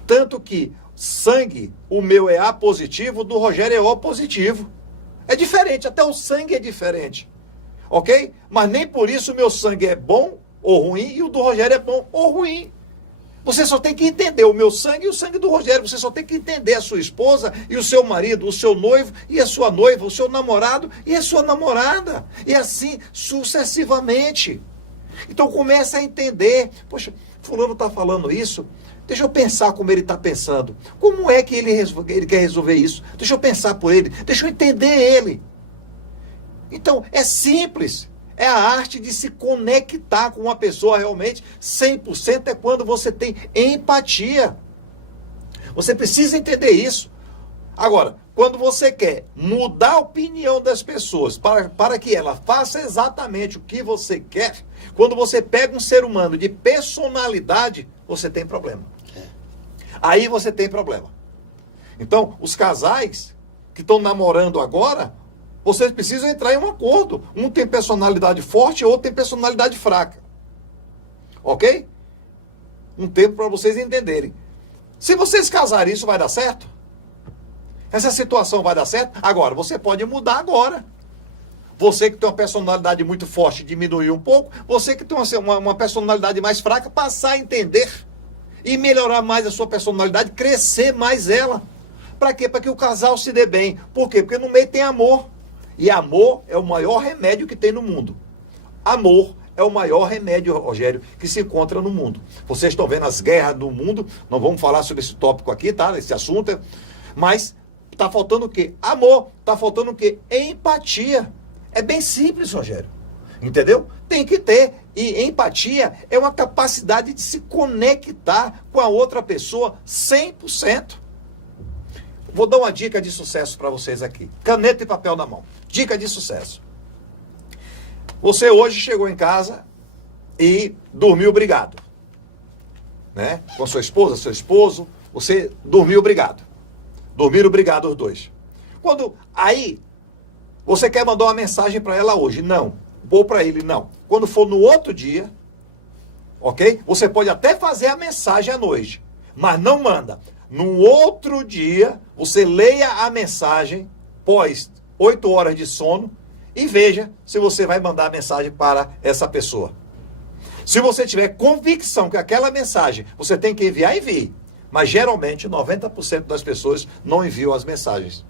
Tanto que sangue, o meu é A positivo, do Rogério é O positivo. É diferente, até o sangue é diferente. Ok? Mas nem por isso o meu sangue é bom ou ruim e o do Rogério é bom ou ruim. Você só tem que entender o meu sangue e o sangue do Rogério. Você só tem que entender a sua esposa e o seu marido, o seu noivo e a sua noiva, o seu namorado e a sua namorada. E assim sucessivamente. Então começa a entender. Poxa, fulano está falando isso. Deixa eu pensar como ele está pensando. Como é que ele quer resolver isso? Deixa eu pensar por ele. Deixa eu entender ele. Então, é simples. É a arte de se conectar com uma pessoa realmente 100% é quando você tem empatia. Você precisa entender isso. Agora, quando você quer mudar a opinião das pessoas para que ela faça exatamente o que você quer, quando você pega um ser humano de personalidade, você tem problema. Aí você tem problema. Então, os casais que estão namorando agora, vocês precisam entrar em um acordo. Um tem personalidade forte, outro tem personalidade fraca. Ok? Um tempo para vocês entenderem. Se vocês casarem, isso vai dar certo? Essa situação vai dar certo? Agora, você pode mudar agora. Você que tem uma personalidade muito forte, diminuir um pouco. Você que tem uma personalidade mais fraca, passar a entender. E melhorar mais a sua personalidade, crescer mais ela. Para quê? Para que o casal se dê bem. Por quê? Porque no meio tem amor. E amor é o maior remédio que tem no mundo. Amor é o maior remédio, Rogério, que se encontra no mundo. Vocês estão vendo as guerras do mundo. Não vamos falar sobre esse tópico aqui, tá? Esse assunto. Mas está faltando o quê? Amor. Está faltando o quê? Empatia. É bem simples, Rogério. Entendeu? Tem que ter. E empatia é uma capacidade de se conectar com a outra pessoa 100%. Vou dar uma dica de sucesso para vocês aqui. Caneta e papel na mão. Dica de sucesso. Você hoje chegou em casa e dormiu brigado. Né? Com a sua esposa, seu esposo, você dormiu brigado. Dormiram brigado os dois. Aí, você quer mandar uma mensagem para ela hoje? Não. Ou para ele? Não. Quando for no outro dia, ok? Você pode até fazer a mensagem à noite, mas não manda. No outro dia, você leia a mensagem pós 8 horas de sono e veja se você vai mandar a mensagem para essa pessoa. Se você tiver convicção que aquela mensagem você tem que enviar, envie. Mas geralmente 90% das pessoas não enviam as mensagens.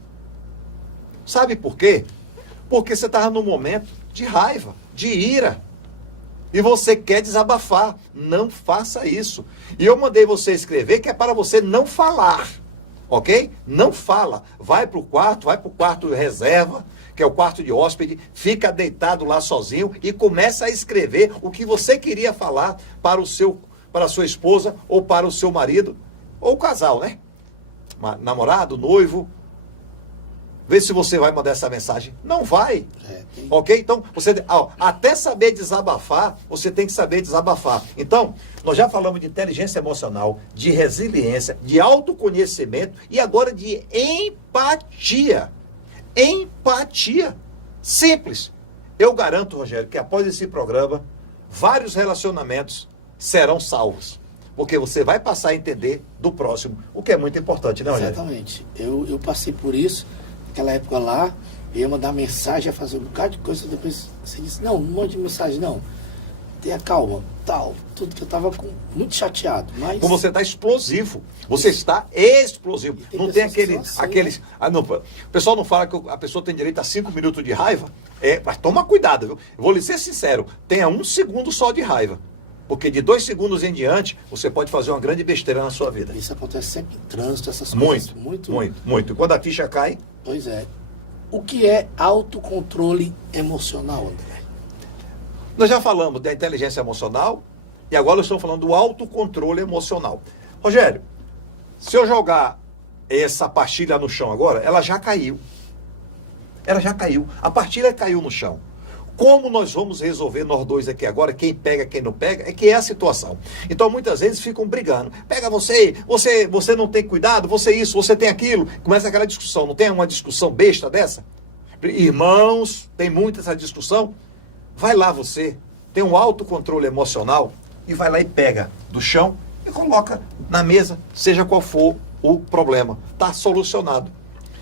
Sabe por quê? Porque você estava num momento de raiva, de ira. E você quer desabafar. Não faça isso. E eu mandei você escrever que é para você não falar. Ok? Não fala. Vai para o quarto reserva, que é o quarto de hóspede, fica deitado lá sozinho e começa a escrever o que você queria falar para a sua esposa ou para o seu marido, ou o casal, né? Namorado, noivo. Vê se você vai mandar essa mensagem. Não vai. Ok? Então, você até saber desabafar, você tem que saber desabafar. Então, nós já falamos de inteligência emocional, de resiliência, de autoconhecimento e agora de empatia. Empatia. Simples. Eu garanto, Rogério, que após esse programa, vários relacionamentos serão salvos. Porque você vai passar a entender do próximo, o que é muito importante, né, Rogério? Exatamente. Eu passei por isso. Naquela época lá, eu ia mandar mensagem, ia fazer um bocado de coisa, depois você disse, não mande mensagem, não. Tenha calma, tal, tudo que eu estava muito chateado. Mas como você está explosivo. Você está explosivo. Não tem aqueles. Não, o pessoal não fala que a pessoa tem direito a 5 minutos de raiva. Mas toma cuidado, viu? Eu vou lhe ser sincero, tenha 1 segundo só de raiva. Porque de 2 segundos em diante, você pode fazer uma grande besteira na sua vida. Isso acontece sempre em trânsito, essas coisas. Muito. Quando a ficha cai... Pois é. O que é autocontrole emocional, André? Nós já falamos da inteligência emocional e agora nós estamos falando do autocontrole emocional. Rogério, se eu jogar essa pastilha no chão agora, ela já caiu. A pastilha caiu no chão. Como nós vamos resolver nós dois aqui agora, quem pega, quem não pega, é que é a situação. Então muitas vezes ficam brigando. Pega você não tem cuidado, você isso, você tem aquilo. Começa aquela discussão, não tem uma discussão besta dessa? Irmãos, tem muita essa discussão. Vai lá você, tem um autocontrole emocional e vai lá e pega do chão e coloca na mesa, seja qual for o problema. Está solucionado.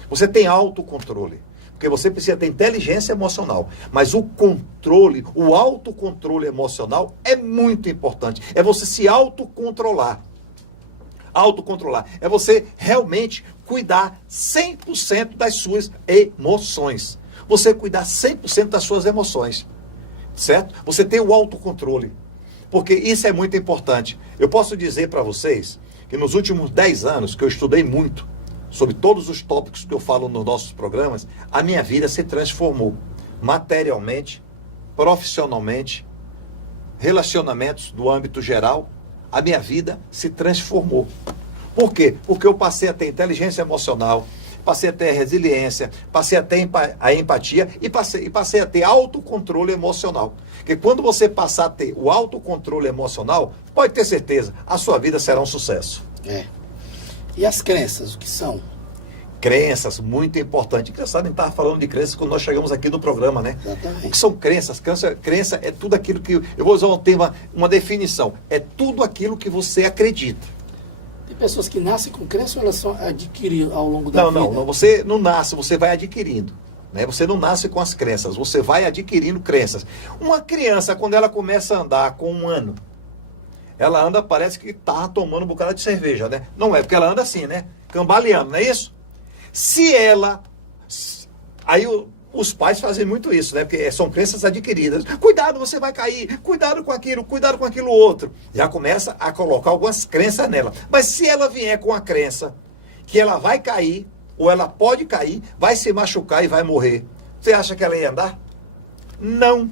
Você tem autocontrole. Porque você precisa ter inteligência emocional. Mas o controle, o autocontrole emocional é muito importante. É você se autocontrolar. Autocontrolar. É você realmente cuidar 100% das suas emoções. Você cuidar 100% das suas emoções. Certo? Você tem o autocontrole. Porque isso é muito importante. Eu posso dizer para vocês que nos últimos 10 anos, que eu estudei muito, sobre todos os tópicos que eu falo nos nossos programas, a minha vida se transformou materialmente, profissionalmente, relacionamentos no âmbito geral, a minha vida se transformou. Por quê? Porque eu passei a ter inteligência emocional, passei a ter resiliência, passei a ter a empatia e passei a ter autocontrole emocional. Porque quando você passar a ter o autocontrole emocional, pode ter certeza, a sua vida será um sucesso. E as crenças, o que são? Crenças, muito importante. Engraçado, a gente estava falando de crenças quando nós chegamos aqui no programa, né? Exatamente. O que são crenças? Crença é tudo aquilo que... Eu vou usar uma definição. É tudo aquilo que você acredita. Tem pessoas que nascem com crença ou elas só adquirem ao longo da vida? Não. Você não nasce, você vai adquirindo. Né? Você não nasce com as crenças, você vai adquirindo crenças. Uma criança, quando ela começa a andar com 1 ano, ela anda, parece que está tomando um bocado de cerveja, né? Não é, porque ela anda assim, né? Cambaleando, não é isso? Se ela... Aí os pais fazem muito isso, né? Porque são crenças adquiridas. Cuidado, você vai cair. Cuidado com aquilo outro. Já começa a colocar algumas crenças nela. Mas se ela vier com a crença que ela vai cair, ou ela pode cair, vai se machucar e vai morrer, você acha que ela ia andar? Não.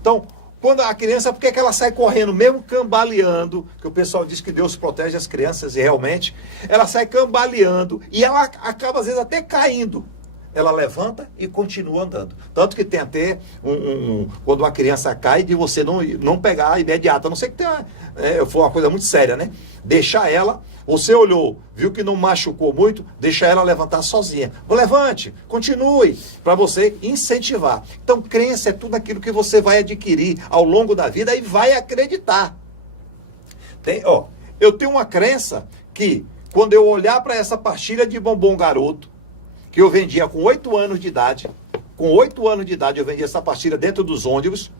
Então... Quando a criança, por que ela sai correndo, mesmo cambaleando, que o pessoal diz que Deus protege as crianças e realmente, ela sai cambaleando e ela acaba às vezes até caindo. ela levanta e continua andando. Tanto que tem até quando uma criança cai, de você não pegar a imediata, a não ser que foi uma coisa muito séria, né? Deixar ela, você olhou, viu que não machucou muito, deixa ela levantar sozinha. Levante, continue, para você incentivar. Então, crença é tudo aquilo que você vai adquirir ao longo da vida e vai acreditar. Eu tenho uma crença que, quando eu olhar para essa pastilha de bombom garoto, que eu vendia com 8 anos de idade, eu vendia essa pastilha dentro dos ônibus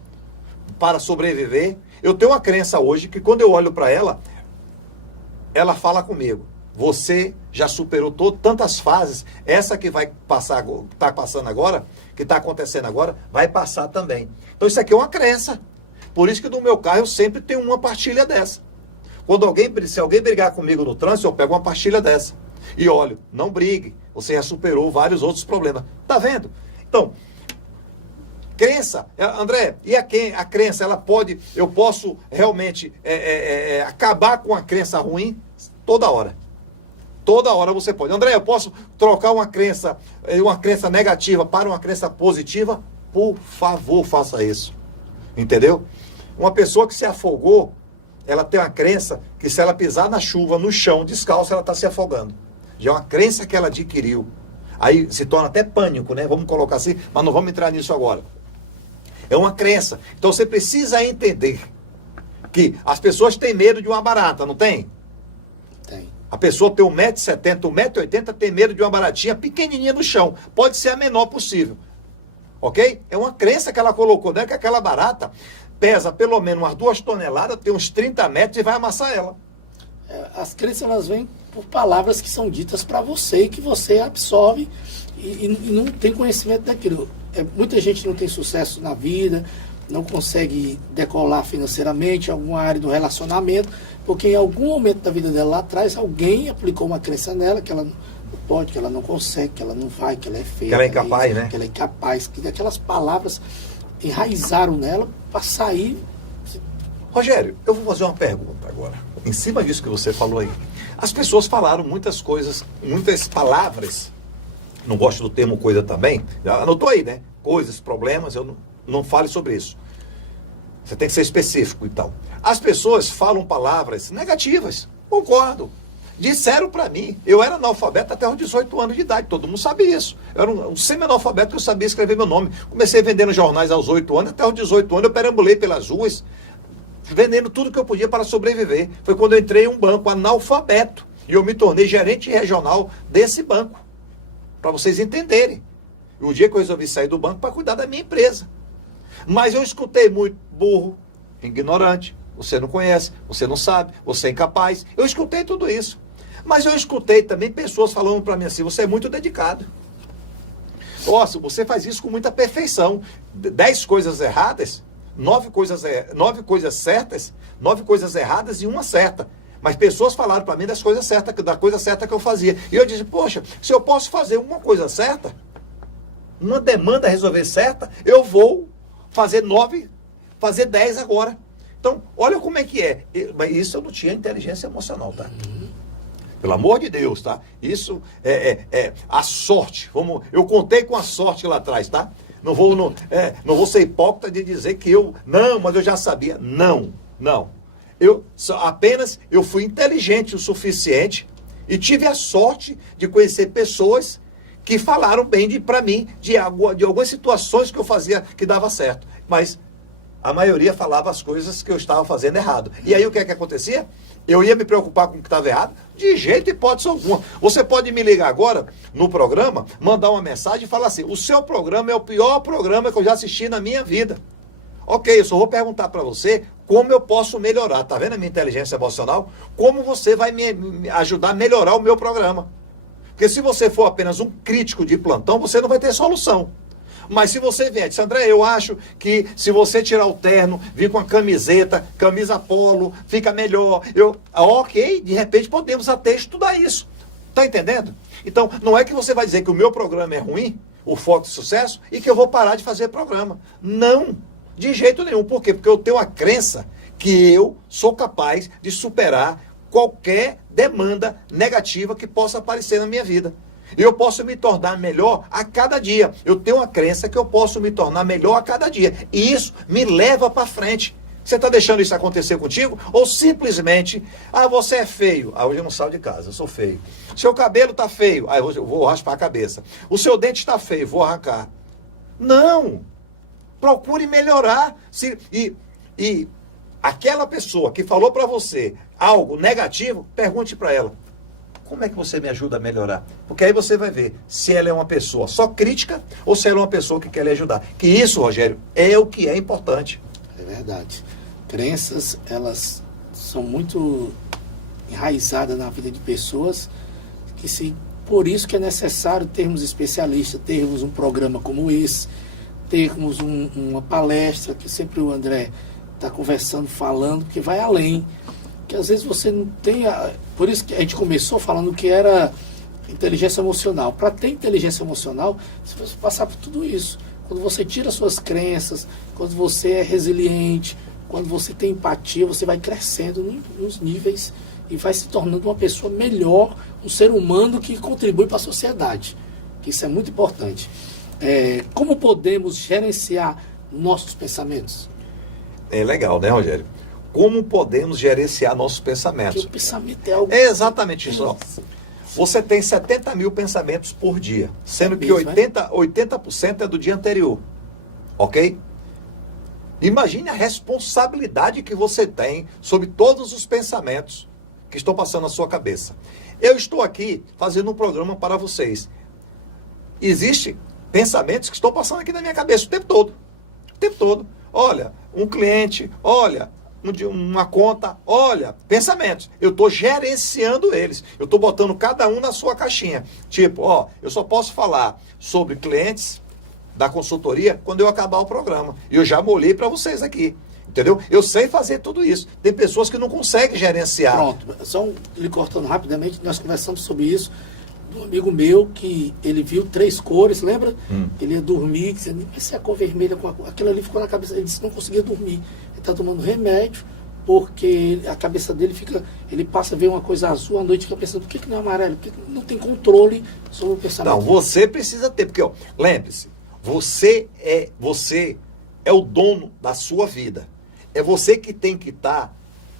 para sobreviver. Eu tenho uma crença hoje que quando eu olho para ela, ela fala comigo. Você já superou tantas fases, essa que vai passar, está passando agora, que está acontecendo agora, vai passar também. Então isso aqui é uma crença. Por isso que no meu carro eu sempre tenho uma pastilha dessa. Se alguém brigar comigo no trânsito, eu pego uma pastilha dessa. E olho, não brigue, você já superou vários outros problemas. Tá vendo? Então, crença, André, e a crença, eu posso realmente acabar com a crença ruim toda hora. Toda hora você pode. André, eu posso trocar uma crença negativa para uma crença positiva? Por favor, faça isso. Entendeu? Uma pessoa que se afogou, ela tem uma crença que se ela pisar na chuva, no chão, descalço, ela está se afogando. Já é uma crença que ela adquiriu. Aí se torna até pânico, né? Vamos colocar assim, mas não vamos entrar nisso agora. É uma crença. Então você precisa entender que as pessoas têm medo de uma barata, não tem? Tem. A pessoa tem 1,70 m, 1,80 m, tem medo de uma baratinha pequenininha no chão. Pode ser a menor possível. Ok? É uma crença que ela colocou, né? Que aquela barata pesa pelo menos umas 2 toneladas, tem uns 30 metros e vai amassar ela. As crenças, elas vêm por palavras que são ditas para você e que você absorve e não tem conhecimento daquilo. Muita gente não tem sucesso na vida, não consegue decolar financeiramente em alguma área do relacionamento, porque em algum momento da vida dela lá atrás, alguém aplicou uma crença nela que ela não pode, que ela não consegue, que ela não vai, que ela é feia. Que ela é incapaz, né? Que ela é incapaz, que aquelas palavras enraizaram nela para sair. Rogério, eu vou fazer uma pergunta agora. Em cima disso que você falou aí. As pessoas falaram muitas coisas, muitas palavras. Não gosto do termo coisa também. Já anotou aí, né? Coisas, problemas, eu não fale sobre isso. Você tem que ser específico, então. As pessoas falam palavras negativas. Concordo. Disseram para mim, eu era analfabeto até os 18 anos de idade, todo mundo sabia isso. Eu era um semi-analfabeto que eu sabia escrever meu nome. Comecei vendendo jornais aos 8 anos, até os 18 anos eu perambulei pelas ruas, vendendo tudo que eu podia para sobreviver. Foi quando eu entrei em um banco analfabeto e eu me tornei gerente regional desse banco, para vocês entenderem. E o dia que eu resolvi sair do banco para cuidar da minha empresa. Mas eu escutei muito burro, ignorante, você não conhece, você não sabe, você é incapaz. Eu escutei tudo isso. Mas eu escutei também pessoas falando para mim assim, você é muito dedicado. Nossa, você faz isso com muita perfeição. 10 coisas erradas, 9 coisas certas, 9 coisas erradas e uma certa. Mas pessoas falaram para mim da coisa certa que eu fazia. E eu disse, poxa, se eu posso fazer uma coisa certa, uma demanda resolver certa, eu vou fazer 9, fazer 10 agora. Então, olha como é que é. Mas isso eu não tinha inteligência emocional, tá? Pelo amor de Deus, tá? Isso é a sorte. Eu contei com a sorte lá atrás, tá? Não vou ser hipócrita de dizer que mas eu já sabia. Não. Eu fui inteligente o suficiente e tive a sorte de conhecer pessoas que falaram bem para mim de algumas situações que eu fazia que dava certo. Mas a maioria falava as coisas que eu estava fazendo errado. E aí o que é que acontecia? Eu ia me preocupar com o que estava errado? De jeito e hipótese alguma. Você pode me ligar agora no programa, mandar uma mensagem e falar assim, o seu programa é o pior programa que eu já assisti na minha vida. Ok, eu só vou perguntar para você como eu posso melhorar. Tá vendo a minha inteligência emocional? Como você vai me ajudar a melhorar o meu programa? Porque se você for apenas um crítico de plantão, você não vai ter solução. Mas se você vier, disse, André, eu acho que se você tirar o terno, vir com a camiseta, camisa polo, fica melhor. Ok, de repente podemos até estudar isso. Tá entendendo? Então, não é que você vai dizer que o meu programa é ruim, o Foco de Sucesso, e que eu vou parar de fazer programa. Não, de jeito nenhum. Por quê? Porque eu tenho a crença que eu sou capaz de superar qualquer demanda negativa que possa aparecer na minha vida. E eu posso me tornar melhor a cada dia. Eu tenho uma crença que eu posso me tornar melhor a cada dia. E isso me leva para frente. Você está deixando isso acontecer contigo? Ou simplesmente, você é feio. Hoje eu não saio de casa, eu sou feio. Seu cabelo está feio. Hoje eu vou raspar a cabeça. O seu dente está feio, vou arrancar. Não! Procure melhorar. E aquela pessoa que falou para você algo negativo, pergunte para ela. Como é que você me ajuda a melhorar? Porque aí você vai ver se ela é uma pessoa só crítica ou se ela é uma pessoa que quer lhe ajudar. Que isso, Rogério, é o que é importante. É verdade. Crenças, elas são muito enraizadas na vida de pessoas, por isso que é necessário termos especialistas, termos um programa como esse, termos uma palestra, que sempre o André está conversando, falando, que vai além. Que às vezes você não tem... Por isso que a gente começou falando que era inteligência emocional. Para ter inteligência emocional, você precisa passar por tudo isso. Quando você tira suas crenças, quando você é resiliente, quando você tem empatia, você vai crescendo nos níveis e vai se tornando uma pessoa melhor, um ser humano que contribui para a sociedade. Que isso é muito importante. Como podemos gerenciar nossos pensamentos? É legal, né, Rogério? Como podemos gerenciar nossos pensamentos? Porque o pensamento é algo... É exatamente isso. Ó. Você tem 70 mil pensamentos por dia, sendo que 80% é do dia anterior. Ok? Imagine a responsabilidade que você tem sobre todos os pensamentos que estão passando na sua cabeça. Eu estou aqui fazendo um programa para vocês. Existem pensamentos que estão passando aqui na minha cabeça o tempo todo. O tempo todo. Olha, um cliente, olha... uma conta, olha, pensamentos. Eu estou gerenciando eles. Eu estou botando cada um na sua caixinha. Tipo, eu só posso falar sobre clientes da consultoria quando eu acabar o programa. E eu já molhei para vocês aqui. Entendeu? Eu sei fazer tudo isso. Tem pessoas que não conseguem gerenciar. Pronto, só lhe cortando rapidamente, nós conversamos sobre isso. Um amigo meu que ele viu 3 cores, lembra? Ele ia dormir, dizendo, mas se a cor vermelha com aquilo ali ficou na cabeça, ele disse que não conseguia dormir. Ele está tomando remédio, porque a cabeça dele ele passa a ver uma coisa azul à noite e fica pensando, por que não é amarelo? Porque não tem controle sobre o pensamento. Não, você precisa ter, porque lembre-se, você é o dono da sua vida. É você que tem que estar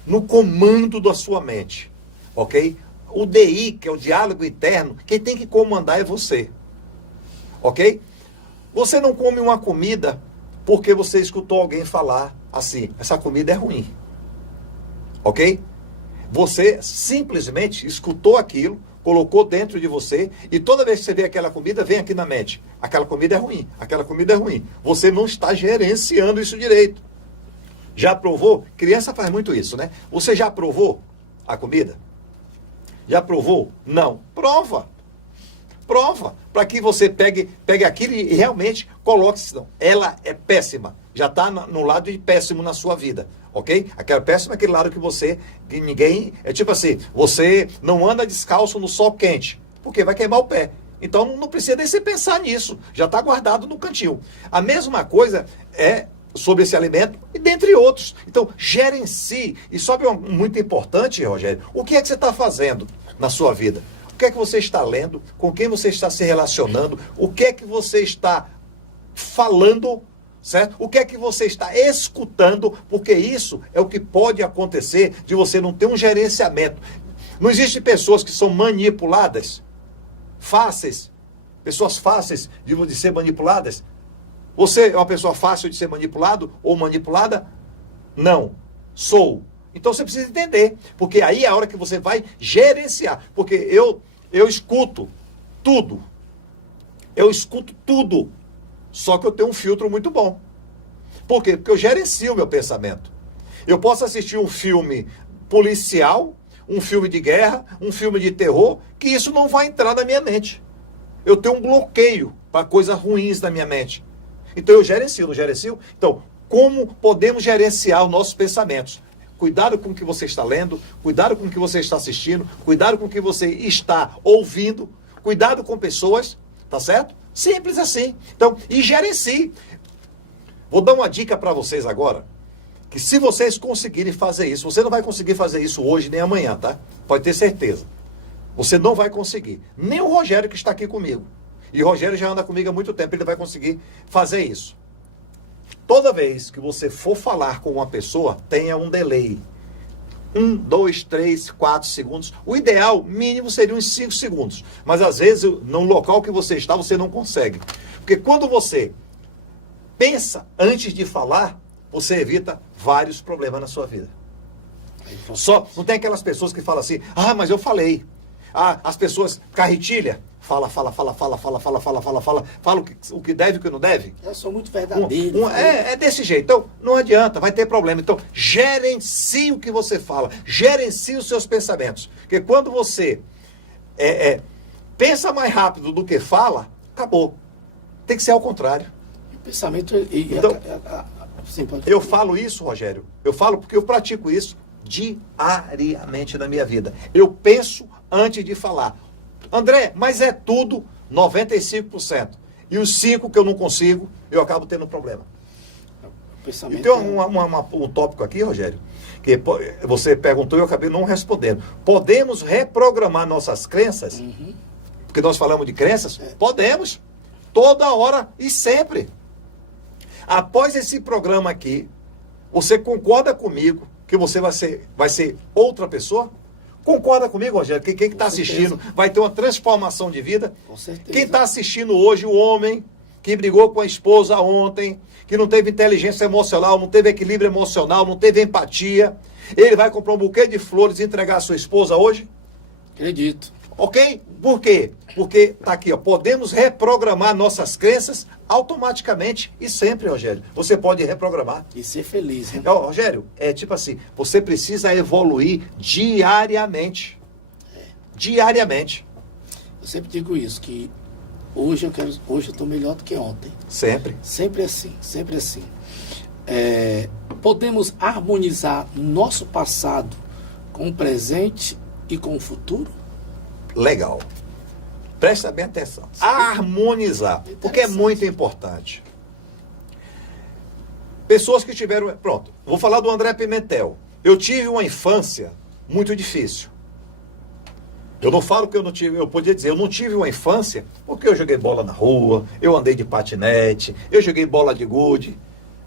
no comando da sua mente, ok? O DI, que é o diálogo interno, quem tem que comandar é você. Ok? Você não come uma comida porque você escutou alguém falar assim, essa comida é ruim. Ok? Você simplesmente escutou aquilo, colocou dentro de você, e toda vez que você vê aquela comida, vem aqui na mente, aquela comida é ruim, aquela comida é ruim. Você não está gerenciando isso direito. Já provou? Criança faz muito isso, né? Você já provou a comida? Já provou? Não. Prova. Prova. Para que você pegue aquilo e realmente coloque. Não, ela é péssima. Já está no lado de péssimo na sua vida. Ok? Aquela péssima é aquele lado que ninguém... É tipo assim, você não anda descalço no sol quente. Porque vai queimar o pé. Então não precisa nem você pensar nisso. Já está guardado no cantinho. A mesma coisa é sobre esse alimento e dentre outros. Então, gerencie. E sabe muito importante, Rogério, o que é que você está fazendo na sua vida? O que é que você está lendo? Com quem você está se relacionando? O que é que você está falando? Certo? O que é que você está escutando? Porque isso é o que pode acontecer de você não ter um gerenciamento. Não existem pessoas que são manipuladas, fáceis, pessoas fáceis de ser manipuladas. Você é uma pessoa fácil de ser manipulado ou manipulada? Não. Sou. Então você precisa entender. Porque aí é a hora que você vai gerenciar. Porque eu escuto tudo. Eu escuto tudo. Só que eu tenho um filtro muito bom. Por quê? Porque eu gerencio o meu pensamento. Eu posso assistir um filme policial, um filme de guerra, um filme de terror, que isso não vai entrar na minha mente. Eu tenho um bloqueio para coisas ruins na minha mente. Então eu gerencio, não gerencio? Então, como podemos gerenciar os nossos pensamentos? Cuidado com o que você está lendo, cuidado com o que você está assistindo, cuidado com o que você está ouvindo, cuidado com pessoas, tá certo? Simples assim. Então, e gerencie. Vou dar uma dica para vocês agora, que se vocês conseguirem fazer isso, você não vai conseguir fazer isso hoje nem amanhã, tá? Pode ter certeza. Você não vai conseguir. Nem o Rogério que está aqui comigo. E o Rogério já anda comigo há muito tempo, ele vai conseguir fazer isso. Toda vez que você for falar com uma pessoa, tenha um delay. 1, 2, 3, 4 segundos. O ideal, mínimo, seria uns 5 segundos. Mas às vezes, no local que você está, você não consegue. Porque quando você pensa antes de falar, você evita vários problemas na sua vida. Só, não tem aquelas pessoas que falam assim, mas eu falei. As pessoas carretilha, fala o que deve e o que não deve. Eu sou muito verdadeiro. É desse jeito. Então, não adianta, vai ter problema. Então, gerencie o que você fala, gerencie os seus pensamentos. Porque quando você pensa mais rápido do que fala, acabou. Tem que ser ao contrário. O pensamento... Então, sim, pode... Eu falo isso, Rogério, eu falo porque eu pratico isso diariamente na minha vida. Eu penso antes de falar. André, mas é tudo 95%. E os 5% que eu não consigo, eu acabo tendo problema. E tem um tópico aqui, Rogério, que você perguntou e eu acabei não respondendo. Podemos reprogramar nossas crenças? Uhum. Porque nós falamos de crenças? Podemos. Toda hora e sempre. Após esse programa aqui, você concorda comigo que você vai ser outra pessoa? Concorda comigo, Rogério? Quem está assistindo vai ter uma transformação de vida? Com certeza. Quem está assistindo hoje, o homem que brigou com a esposa ontem, que não teve inteligência emocional, não teve equilíbrio emocional, não teve empatia, ele vai comprar um buquê de flores e entregar à sua esposa hoje? Acredito. Ok? Por quê? Porque está aqui, ó, podemos reprogramar nossas crenças automaticamente e sempre, Rogério. Você pode reprogramar. E ser feliz, né? Rogério, é tipo assim, você precisa evoluir diariamente. Diariamente. Eu sempre digo isso, que hoje eu estou melhor do que ontem. Sempre. Sempre assim, sempre assim. Podemos harmonizar nosso passado com o presente e com o futuro? Legal. Presta bem atenção. Harmonizar, porque é muito importante. Pessoas que tiveram... Pronto, vou falar do André Pimentel. Eu tive uma infância muito difícil. Eu não falo que eu não tive... Eu podia dizer, eu não tive uma infância porque eu joguei bola na rua, eu andei de patinete, eu joguei bola de gude,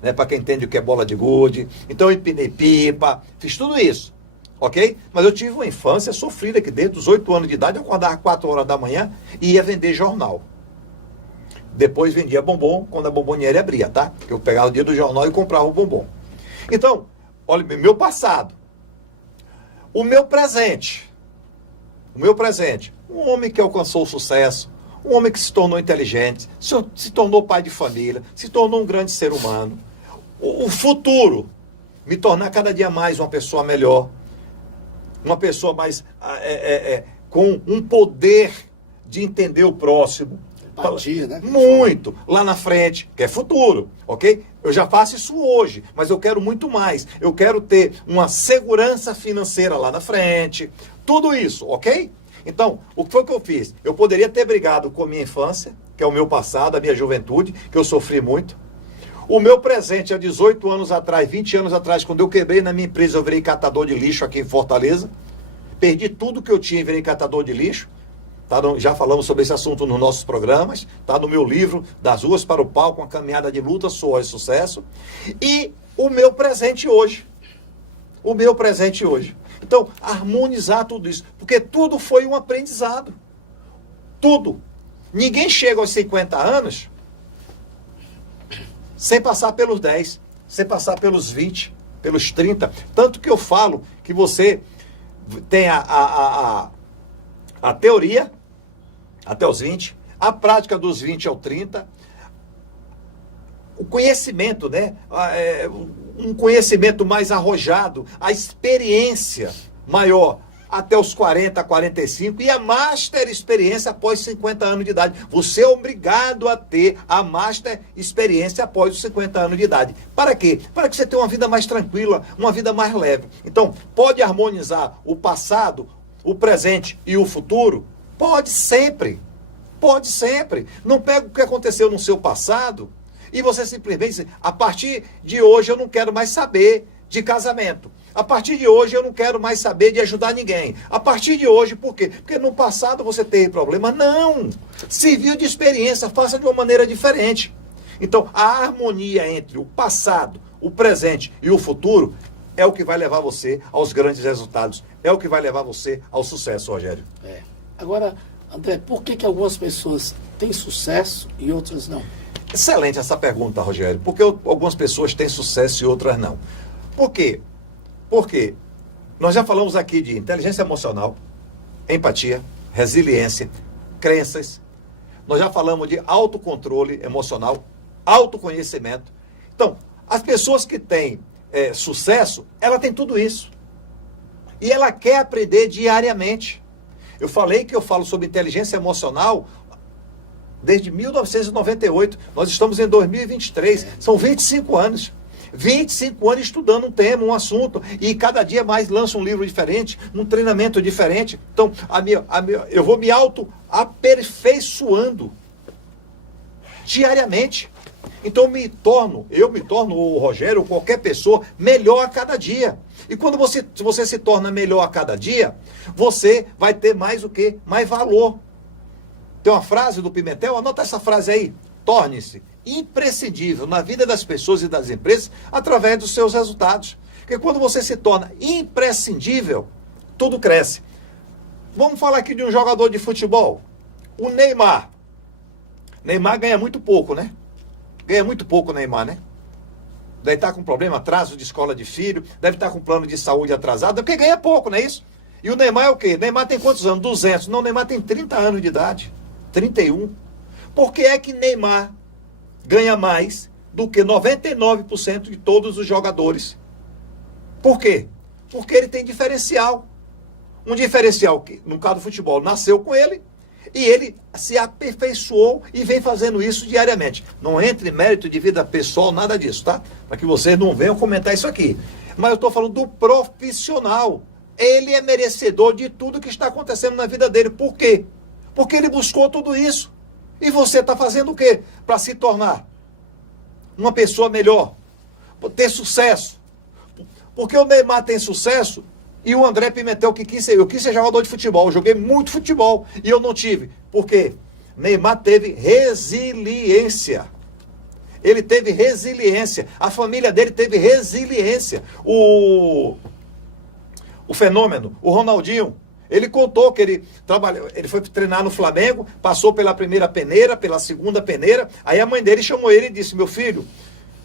né, para quem entende o que é bola de gude. Então eu empinei pipa, fiz tudo isso. Ok? Mas eu tive uma infância sofrida, que desde os 8 anos de idade eu acordava 4 horas da manhã e ia vender jornal. Depois vendia bombom quando a bomboniere abria, tá? Eu pegava o dia do jornal e comprava o bombom. Então, olha, meu passado. O meu presente. Um homem que alcançou o sucesso, um homem que se tornou inteligente, se tornou pai de família, se tornou um grande ser humano. O futuro, me tornar cada dia mais uma pessoa melhor. Uma pessoa mais com um poder de entender o próximo. Empatia, né? Muito. Lá na frente, que é futuro, ok? Eu já faço isso hoje, mas eu quero muito mais. Eu quero ter uma segurança financeira lá na frente. Tudo isso, ok? Então, o que foi que eu fiz? Eu poderia ter brigado com a minha infância, que é o meu passado, a minha juventude, que eu sofri muito. O meu presente, há 18 anos atrás, 20 anos atrás, quando eu quebrei na minha empresa, eu virei catador de lixo aqui em Fortaleza. Perdi tudo que eu tinha e virei catador de lixo. Já falamos sobre esse assunto nos nossos programas. Está no meu livro, Das Ruas para o Palco, uma caminhada de luta, suor e sucesso. E o meu presente hoje. Então, harmonizar tudo isso. Porque tudo foi um aprendizado. Tudo. Ninguém chega aos 50 anos... sem passar pelos 10, sem passar pelos 20, pelos 30. Tanto que eu falo que você tem a teoria até os 20, a prática dos 20 ao 30, o conhecimento, né? Um conhecimento mais arrojado, a experiência maior até os 40, 45 e a master experiência após 50 anos de idade. Você é obrigado a ter a master experiência após os 50 anos de idade. Para quê? Para que você tenha uma vida mais tranquila, uma vida mais leve. Então, pode harmonizar o passado, o presente e o futuro? Pode sempre. Pode sempre. Não pega o que aconteceu no seu passado e você simplesmente diz, a partir de hoje eu não quero mais saber de casamento. A partir de hoje eu não quero mais saber de ajudar ninguém. A partir de hoje, por quê? Porque no passado você teve problema. Não! Serviu de experiência, faça de uma maneira diferente. Então, a harmonia entre o passado, o presente e o futuro é o que vai levar você aos grandes resultados. É o que vai levar você ao sucesso, Rogério. Agora, André, por que algumas pessoas têm sucesso e outras não? Excelente essa pergunta, Rogério. Por que algumas pessoas têm sucesso e outras não? Por quê? Porque nós já falamos aqui de inteligência emocional, empatia, resiliência, crenças. Nós já falamos de autocontrole emocional, autoconhecimento. Então, as pessoas que têm sucesso, ela tem tudo isso. E ela quer aprender diariamente. Eu falei que eu falo sobre inteligência emocional desde 1998. Nós estamos em 2023. São 25 anos. 25 anos estudando um tema, um assunto. E cada dia mais lança um livro diferente, um treinamento diferente. Então, eu vou me auto-aperfeiçoando diariamente. Então eu me torno, o Rogério, ou qualquer pessoa, melhor a cada dia. E quando você se torna melhor a cada dia, você vai ter mais o quê? Mais valor. Tem uma frase do Pimentel, anota essa frase aí. Torne-se imprescindível na vida das pessoas e das empresas através dos seus resultados. Porque quando você se torna imprescindível, tudo cresce. Vamos falar aqui de um jogador de futebol. O Neymar. Neymar ganha muito pouco, né? Ganha muito pouco o Neymar, né? Deve estar com problema, atraso de escola de filho, deve estar com plano de saúde atrasado, porque ganha pouco, não é isso? E o Neymar é o quê? Neymar tem quantos anos? 200. Não, o Neymar tem 30 anos de idade. 31. Por que é que Neymar ganha mais do que 99% de todos os jogadores? Por quê? Porque ele tem diferencial. Um diferencial que, no caso do futebol, nasceu com ele e ele se aperfeiçoou e vem fazendo isso diariamente. Não entre em mérito de vida pessoal, nada disso, tá? Para que vocês não venham comentar isso aqui. Mas eu estou falando do profissional. Ele é merecedor de tudo que está acontecendo na vida dele. Por quê? Porque ele buscou tudo isso. E você está fazendo o quê? Para se tornar uma pessoa melhor. Ter sucesso. Porque o Neymar tem sucesso e o André Pimentel que quis ser. Eu quis ser jogador de futebol. Eu joguei muito futebol e eu não tive. Por quê? Neymar teve resiliência. Ele teve resiliência. A família dele teve resiliência. O fenômeno, o Ronaldinho, ele contou que ele foi treinar no Flamengo, passou pela primeira peneira, pela segunda peneira, aí a mãe dele chamou ele e disse: meu filho,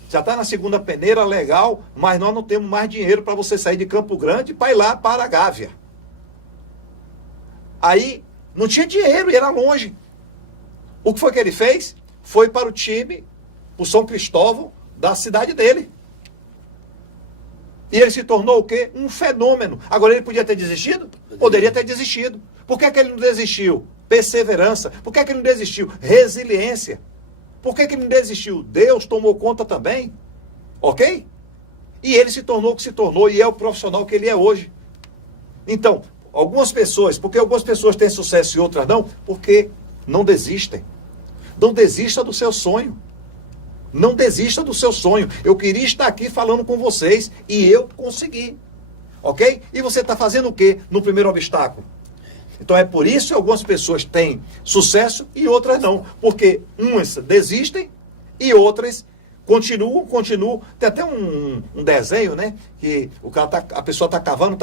já está na segunda peneira, legal, mas nós não temos mais dinheiro para você sair de Campo Grande para ir lá para a Gávea. Aí não tinha dinheiro e era longe. O que foi que ele fez? Foi para o time, o São Cristóvão, da cidade dele. E ele se tornou o quê? Um fenômeno. Agora, ele podia ter desistido? Poderia ter desistido. Por que ele não desistiu? Perseverança. Por que ele não desistiu? Resiliência. Por que ele não desistiu? Deus tomou conta também. Ok? E ele se tornou o que se tornou e é o profissional que ele é hoje. Então, algumas pessoas, porque algumas pessoas têm sucesso e outras não, porque não desistem. Não desista do seu sonho. Não desista do seu sonho. Eu queria estar aqui falando com vocês e eu consegui. Ok? E você está fazendo o quê no primeiro obstáculo? Então é por isso que algumas pessoas têm sucesso e outras não. Porque umas desistem e outras continuam. Tem até um desenho, né? Que a pessoa está cavando,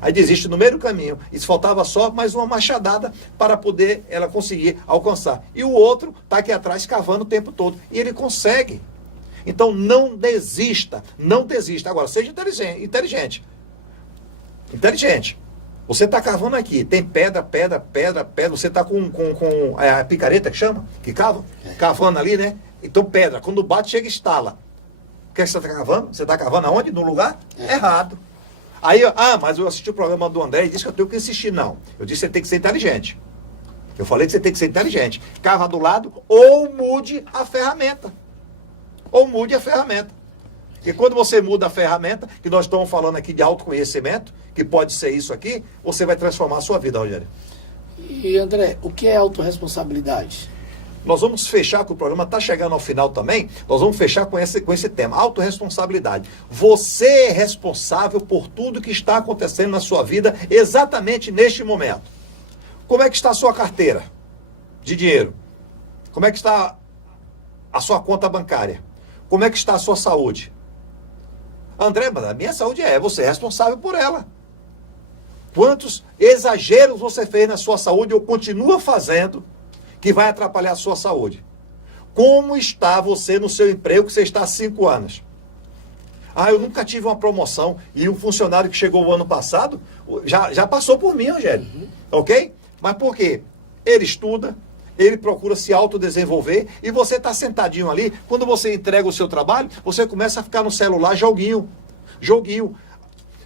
aí desiste no meio do caminho. E faltava só mais uma machadada para poder ela conseguir alcançar. E o outro está aqui atrás cavando o tempo todo. E ele consegue. Então não desista, não desista. Agora, seja inteligente. Você está cavando aqui, tem pedra, você está com a picareta que chama, que cava, cavando ali, né? Então pedra, quando bate, chega e estala. O que você está cavando? Você está cavando aonde? No lugar errado. Aí, mas eu assisti o programa do André e disse que eu tenho que insistir. Não, eu disse que você tem que ser inteligente. Eu falei que você tem que ser inteligente. Cava do lado ou mude a ferramenta. E quando você muda a ferramenta, que nós estamos falando aqui de autoconhecimento, que pode ser isso aqui, você vai transformar a sua vida, Rogério. E André, o que é autorresponsabilidade? nós vamos fechar, que o programa está chegando ao final também, nós vamos fechar com esse tema, autorresponsabilidade. Você é responsável por tudo que está acontecendo na sua vida exatamente neste momento. Como é que está a sua carteira de dinheiro? Como é que está a sua conta bancária? Como é que está a sua saúde? André, mas a minha saúde você é responsável por ela. Quantos exageros você fez na sua saúde ou continua fazendo que vai atrapalhar a sua saúde? Como está você no seu emprego que você está há 5 anos? Eu nunca tive uma promoção. E um funcionário que chegou o ano passado já passou por mim, Rogério. Ok? Mas por quê? Ele estuda, ele procura se autodesenvolver e você está sentadinho ali. Quando você entrega o seu trabalho, você começa a ficar no celular, joguinho.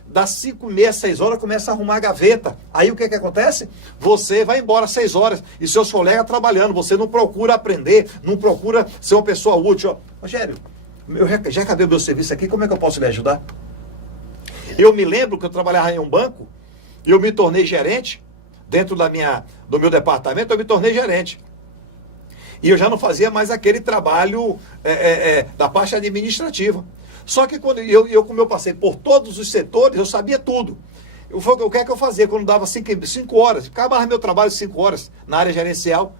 Das 5h30, 6 horas, começa a arrumar a gaveta. Aí o que acontece? Você vai embora às 6 horas e seus colegas trabalhando. Você não procura aprender, não procura ser uma pessoa útil. Rogério, eu já acabei o meu serviço aqui, como é que eu posso lhe ajudar? Eu me lembro que eu trabalhava em um banco e eu me tornei gerente. Dentro do meu departamento, eu me tornei gerente. E eu já não fazia mais aquele trabalho da parte administrativa. Só que como eu passei por todos os setores, eu sabia tudo. O que é que eu fazia quando dava 5 horas? Acabava meu trabalho 5 horas na área gerencial.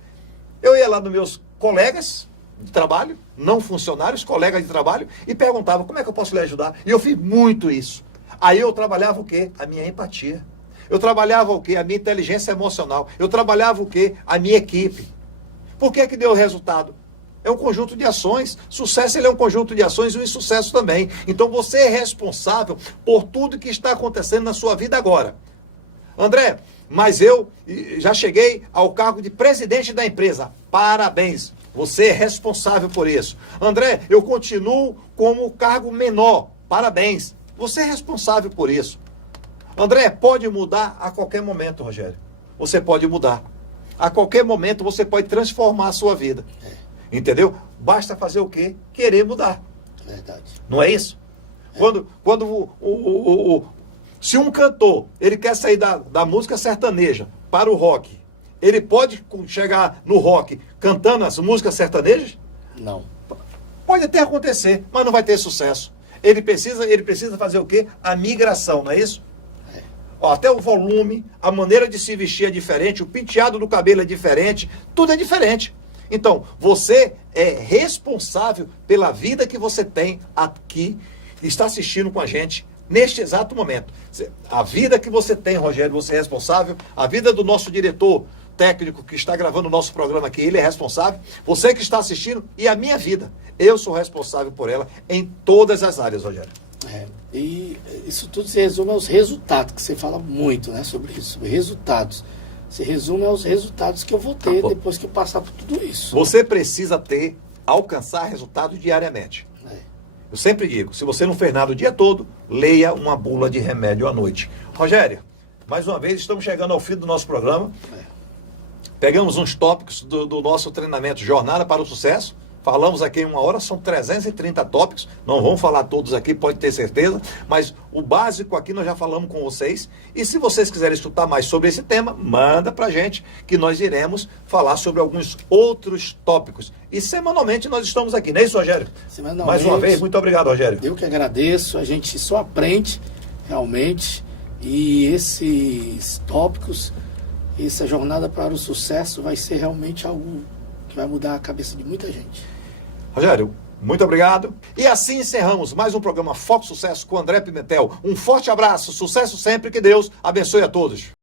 Eu ia lá nos meus colegas de trabalho, não funcionários, colegas de trabalho, e perguntava, como é que eu posso lhe ajudar? E eu fiz muito isso. Aí eu trabalhava o quê? A minha empatia. Eu trabalhava o quê? A minha inteligência emocional. Eu trabalhava o quê? A minha equipe. Por que deu resultado? É um conjunto de ações. Sucesso ele é um conjunto de ações e um insucesso também. Então você é responsável por tudo que está acontecendo na sua vida agora. André, mas eu já cheguei ao cargo de presidente da empresa. Parabéns. Você é responsável por isso. André, eu continuo como cargo menor. Parabéns. Você é responsável por isso. André, pode mudar a qualquer momento, Rogério. Você pode mudar. A qualquer momento você pode transformar a sua vida. Entendeu? Basta fazer o quê? Querer mudar. Verdade. Não é isso? Se um cantor, ele quer sair da música sertaneja para o rock, ele pode chegar no rock cantando as músicas sertanejas? Não. Pode até acontecer, mas não vai ter sucesso. Ele precisa fazer o quê? A migração, não é isso? Até o volume, a maneira de se vestir é diferente, o penteado do cabelo é diferente, tudo é diferente. Então, você é responsável pela vida que você tem aqui, está assistindo com a gente neste exato momento. A vida que você tem, Rogério, você é responsável. A vida do nosso diretor técnico que está gravando o nosso programa aqui, ele é responsável. Você que está assistindo e a minha vida, eu sou responsável por ela em todas as áreas, Rogério. E isso tudo se resume aos resultados, que você fala muito, né, sobre isso, sobre resultados. Se resume aos resultados que eu vou ter depois que eu passar por tudo isso. Você precisa alcançar resultado diariamente. Eu sempre digo, se você não fez nada o dia todo, leia uma bula de remédio à noite. Rogério, mais uma vez estamos chegando ao fim do nosso programa. Pegamos uns tópicos do nosso treinamento Jornada para o Sucesso. Falamos aqui em 1 hora, são 330 tópicos. Não vamos falar todos aqui, pode ter certeza. Mas o básico aqui nós já falamos com vocês. E se vocês quiserem escutar mais sobre esse tema, manda pra gente, que nós iremos falar sobre alguns outros tópicos. E semanalmente nós estamos aqui, não é isso, Rogério? Semanalmente. Mais uma vez, muito obrigado, Rogério. Eu que agradeço, a gente só aprende realmente. E esses tópicos, essa jornada para o sucesso vai ser realmente algo que vai mudar a cabeça de muita gente. Rogério, muito obrigado. E assim encerramos mais um programa Foco Sucesso com André Pimentel. Um forte abraço, sucesso sempre, que Deus abençoe a todos.